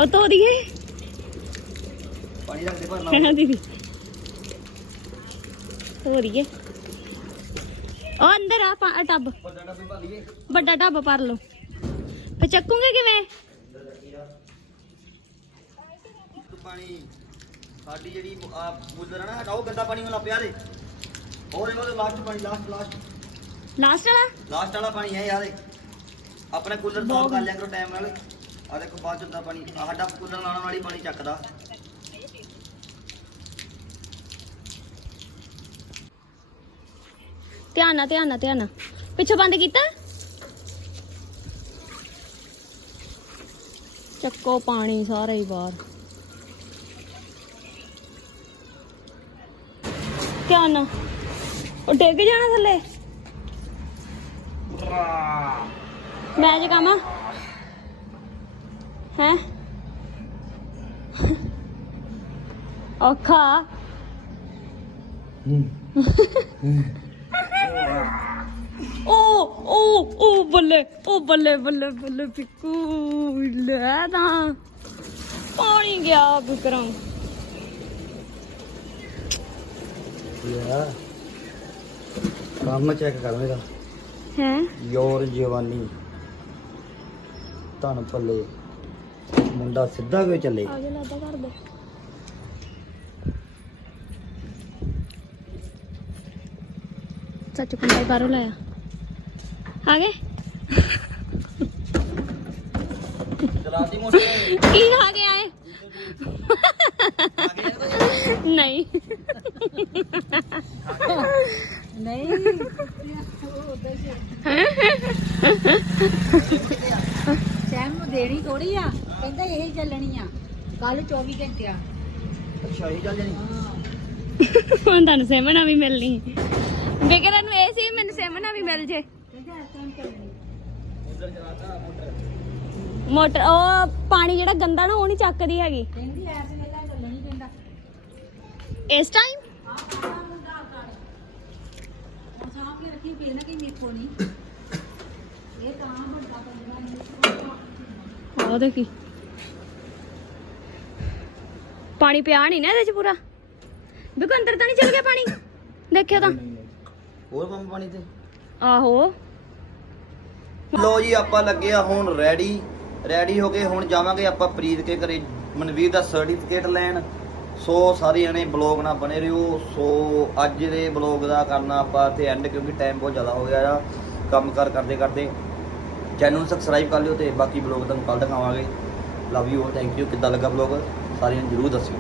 ਉਹ ਧੋ ਦੀਏ ਪਾਣੀ ਰੱਖ ਦੇ ਭਰ ਲਾ ਕਹਿਣਾ ਦੀਦੀ। ਧੋ ਦੀਏ ਉਹ ਅੰਦਰ ਆ ਪਾ- ਟੱਬ। ਵੱਡਾ ਡੱਬੇ ਭਰ ਲਈਏ। ਵੱਡਾ ਟੱਬ ਭਰ ਲਓ। ਫੇ ਚੱਕੂਗੇ ਕਿਵੇਂ? ਪਾਣੀ ਸਾਡੀ ਜਿਹੜੀ ਆ ਬੁੱਲਰ ਨਾ ਹਟਾਓ ਗੰਦਾ ਪਾਣੀ ਹੁਣ ਪਿਆ ਦੇ। ਹੋਰ ਇਹੋ ਲਾਸਟ ਪਾਣੀ ਲਾਸਟ ਲਾਸਟ ਲਾਸਟ ਵਾਲਾ? ਲਾਸਟ ਵਾਲਾ ਪਾਣੀ ਹੈ ਯਾਰ। ਆਪਣੇ ਕੂਲਰ ਸਾਫ਼ ਕਰ ਲਿਆ ਕਰੋ ਟਾਈਮ ਨਾਲ। ਆ ਦੇਖੋ ਬਾਅਦ ਚ ਹੁੰਦਾ ਪਾਣੀ। ਆਹ ਸਾਡਾ ਕੂਲਰ ਲਾਉਣ ਵਾਲੀ ਪਾਣੀ ਚੱਕਦਾ। ਧਿਆਨ ਨਾਲ ਧਿਆਨ ਨਾਲ ਧਿਆਨ ਨਾਲ। ਪਿੱਛੋਂ ਬੰਦ ਕੀਤਾ? ਚੱਕੋ ਪਾਣੀ ਸਾਰਾ ਹੀ ਬਾਹਰ। ਧਿਆਨ ਨਾਲ। ਉਹ ਡਿੱਗ ਜਾਣਾ ਥੱਲੇ। ਮੈਂ ਜਗਾਵਾਂ ਹੈ? ਔਖਾ। ਓ ਓ ਓ ਬੱਲੇ ਓ ਬੱਲੇ ਬੱਲੇ ਬੱਲੇ ਪਿੱਕੂ ਲੈ ਤਾਂ। ਪਾਣੀ ਗਿਆ ਵਿਕਰਮ ਯਾ ਕੰਮ ਚੈੱਕ ਕਰ ਮੇਰਾ। ਹੈ? ਯੋਰ ਜਵਾਨੀ ਧਨ ਪੱਲੇ ਮੁੰਡਾ ਸਿੱਧਾ ਕਿਉਂ ਚੱਲੇ? ਆ ਜਾ ਲੱਦਾ ਕਰ ਦੇ। ਸੱਚ ਕੁੰਡਾ ਬਾਹਰੋਂ ਲਾਇਆ। ਆ ਗਏ? ਚਲਾਤੀ ਮੋਟਰ। ਕੀ ਖਾ ਕੇ ਆਏ? ਨਹੀਂ। ਨਹੀਂ। ਸੈਮ ਨੂੰ ਦੇਣੀ ਥੋੜੀ ਆ ਕਹਿੰਦਾ ਇਹ ਚੱਲਣੀ ਆ। ਕੱਲ 24 ਘੰਟੇ ਆ ਅੱਛਾ ਇਹ ਚੱਲ ਜਾਣੀ। ਹੁਣ ਤੁਹਾਨੂੰ ਸੇਮਣਾ ਵੀ ਮਿਲਣੀ। ਬਿਕਰਨ ਨੂੰ ਇਹ ਸੀ ਮੈਨੂੰ ਸੇਮਣਾ ਵੀ ਮਿਲ ਜੇ। ਮੋਟਰ। ਮੋਟਰ ਉਹ ਪਾਣੀ ਜਿਹੜਾ ਗੰਦਾ ਨਾ ਉਹ ਨਹੀਂ ਚੱਕਦੀ ਹੈਗੀ। ਕਹਿੰਦੀ ਐਸ ਵੇਲੇ ਚੱਲਣੀ ਕਹਿੰਦਾ ਇਸ ਟਾਈਮ ਸਾਹਮਣੇ ਰੱਖੀ ਪਈ ਨਾ ਕਿ? ਮੇਖੋ ਨਹੀਂ ਇਹ ਤਾਂ ਵੱਡਾ ਬੰਦਾ ਨਹੀਂ ਉਹ ਦੇਖੀ ਪਾਣੀ ਪਿਆ ਨਹੀਂ ਨਾ ਇਹਦੇ ਚ ਪੂਰਾ? ਬਿਕੋ ਅੰਦਰ ਤਾਂ ਨਹੀਂ ਚਲ ਗਿਆ ਪਾਣੀ? ਦੇਖਿਓ ਤਾਂ। ਹੋਰ ਪੰਪ ਪਾਣੀ ਤੇ? ਆਹੋ। ਲੋ ਜੀ ਆਪਾਂ ਲੱਗੇ ਆ ਹੁਣ ਰੈਡੀ ਰੈਡੀ ਹੋ ਗਏ ਹੁਣ ਜਾਵਾਂਗੇ ਆਪਾਂ ਪ੍ਰੀਤ ਕੇ ਘਰੇ ਮਨਵੀਰ ਦਾ ਸਰਟੀਫਿਕੇਟ ਲੈਣ। ਸੋ ਸਾਰੇ ਨੇ ਬਲੌਗ ਨਾਲ ਬਣੇ ਰਹੋ। ਸੋ ਅੱਜ ਦੇ ਬਲੌਗ ਦਾ ਕਰਨਾ ਆਪਾਂ ਤੇ ਐਂਡ ਕਿਉਂਕਿ ਟਾਈਮ ਬਹੁਤ ਜ਼ਿਆਦਾ ਹੋ ਗਿਆ ਆ। ਕੰਮ ਕਰ ਕਰਦੇ ਕਰਦੇ। ਚੈਨਲ ਨੂੰ ਸਬਸਕ੍ਰਾਈਬ ਕਰ ਲਿਓ ਤੇ ਬਾਕੀ ਬਲੌਗ ਤੁਹਾਨੂੰ ਕੱਲ ਦਿਖਾਵਾਂਗੇ। ਲਵ ਯੂ ਥੈਂਕ ਯੂ ਕਿੱਦਾਂ ਲੱਗਾ ਬਲੌਗ? ਸਾਰਿਆਂ ਨੂੰ ਜਰੂਰ ਦੱਸਿਓ।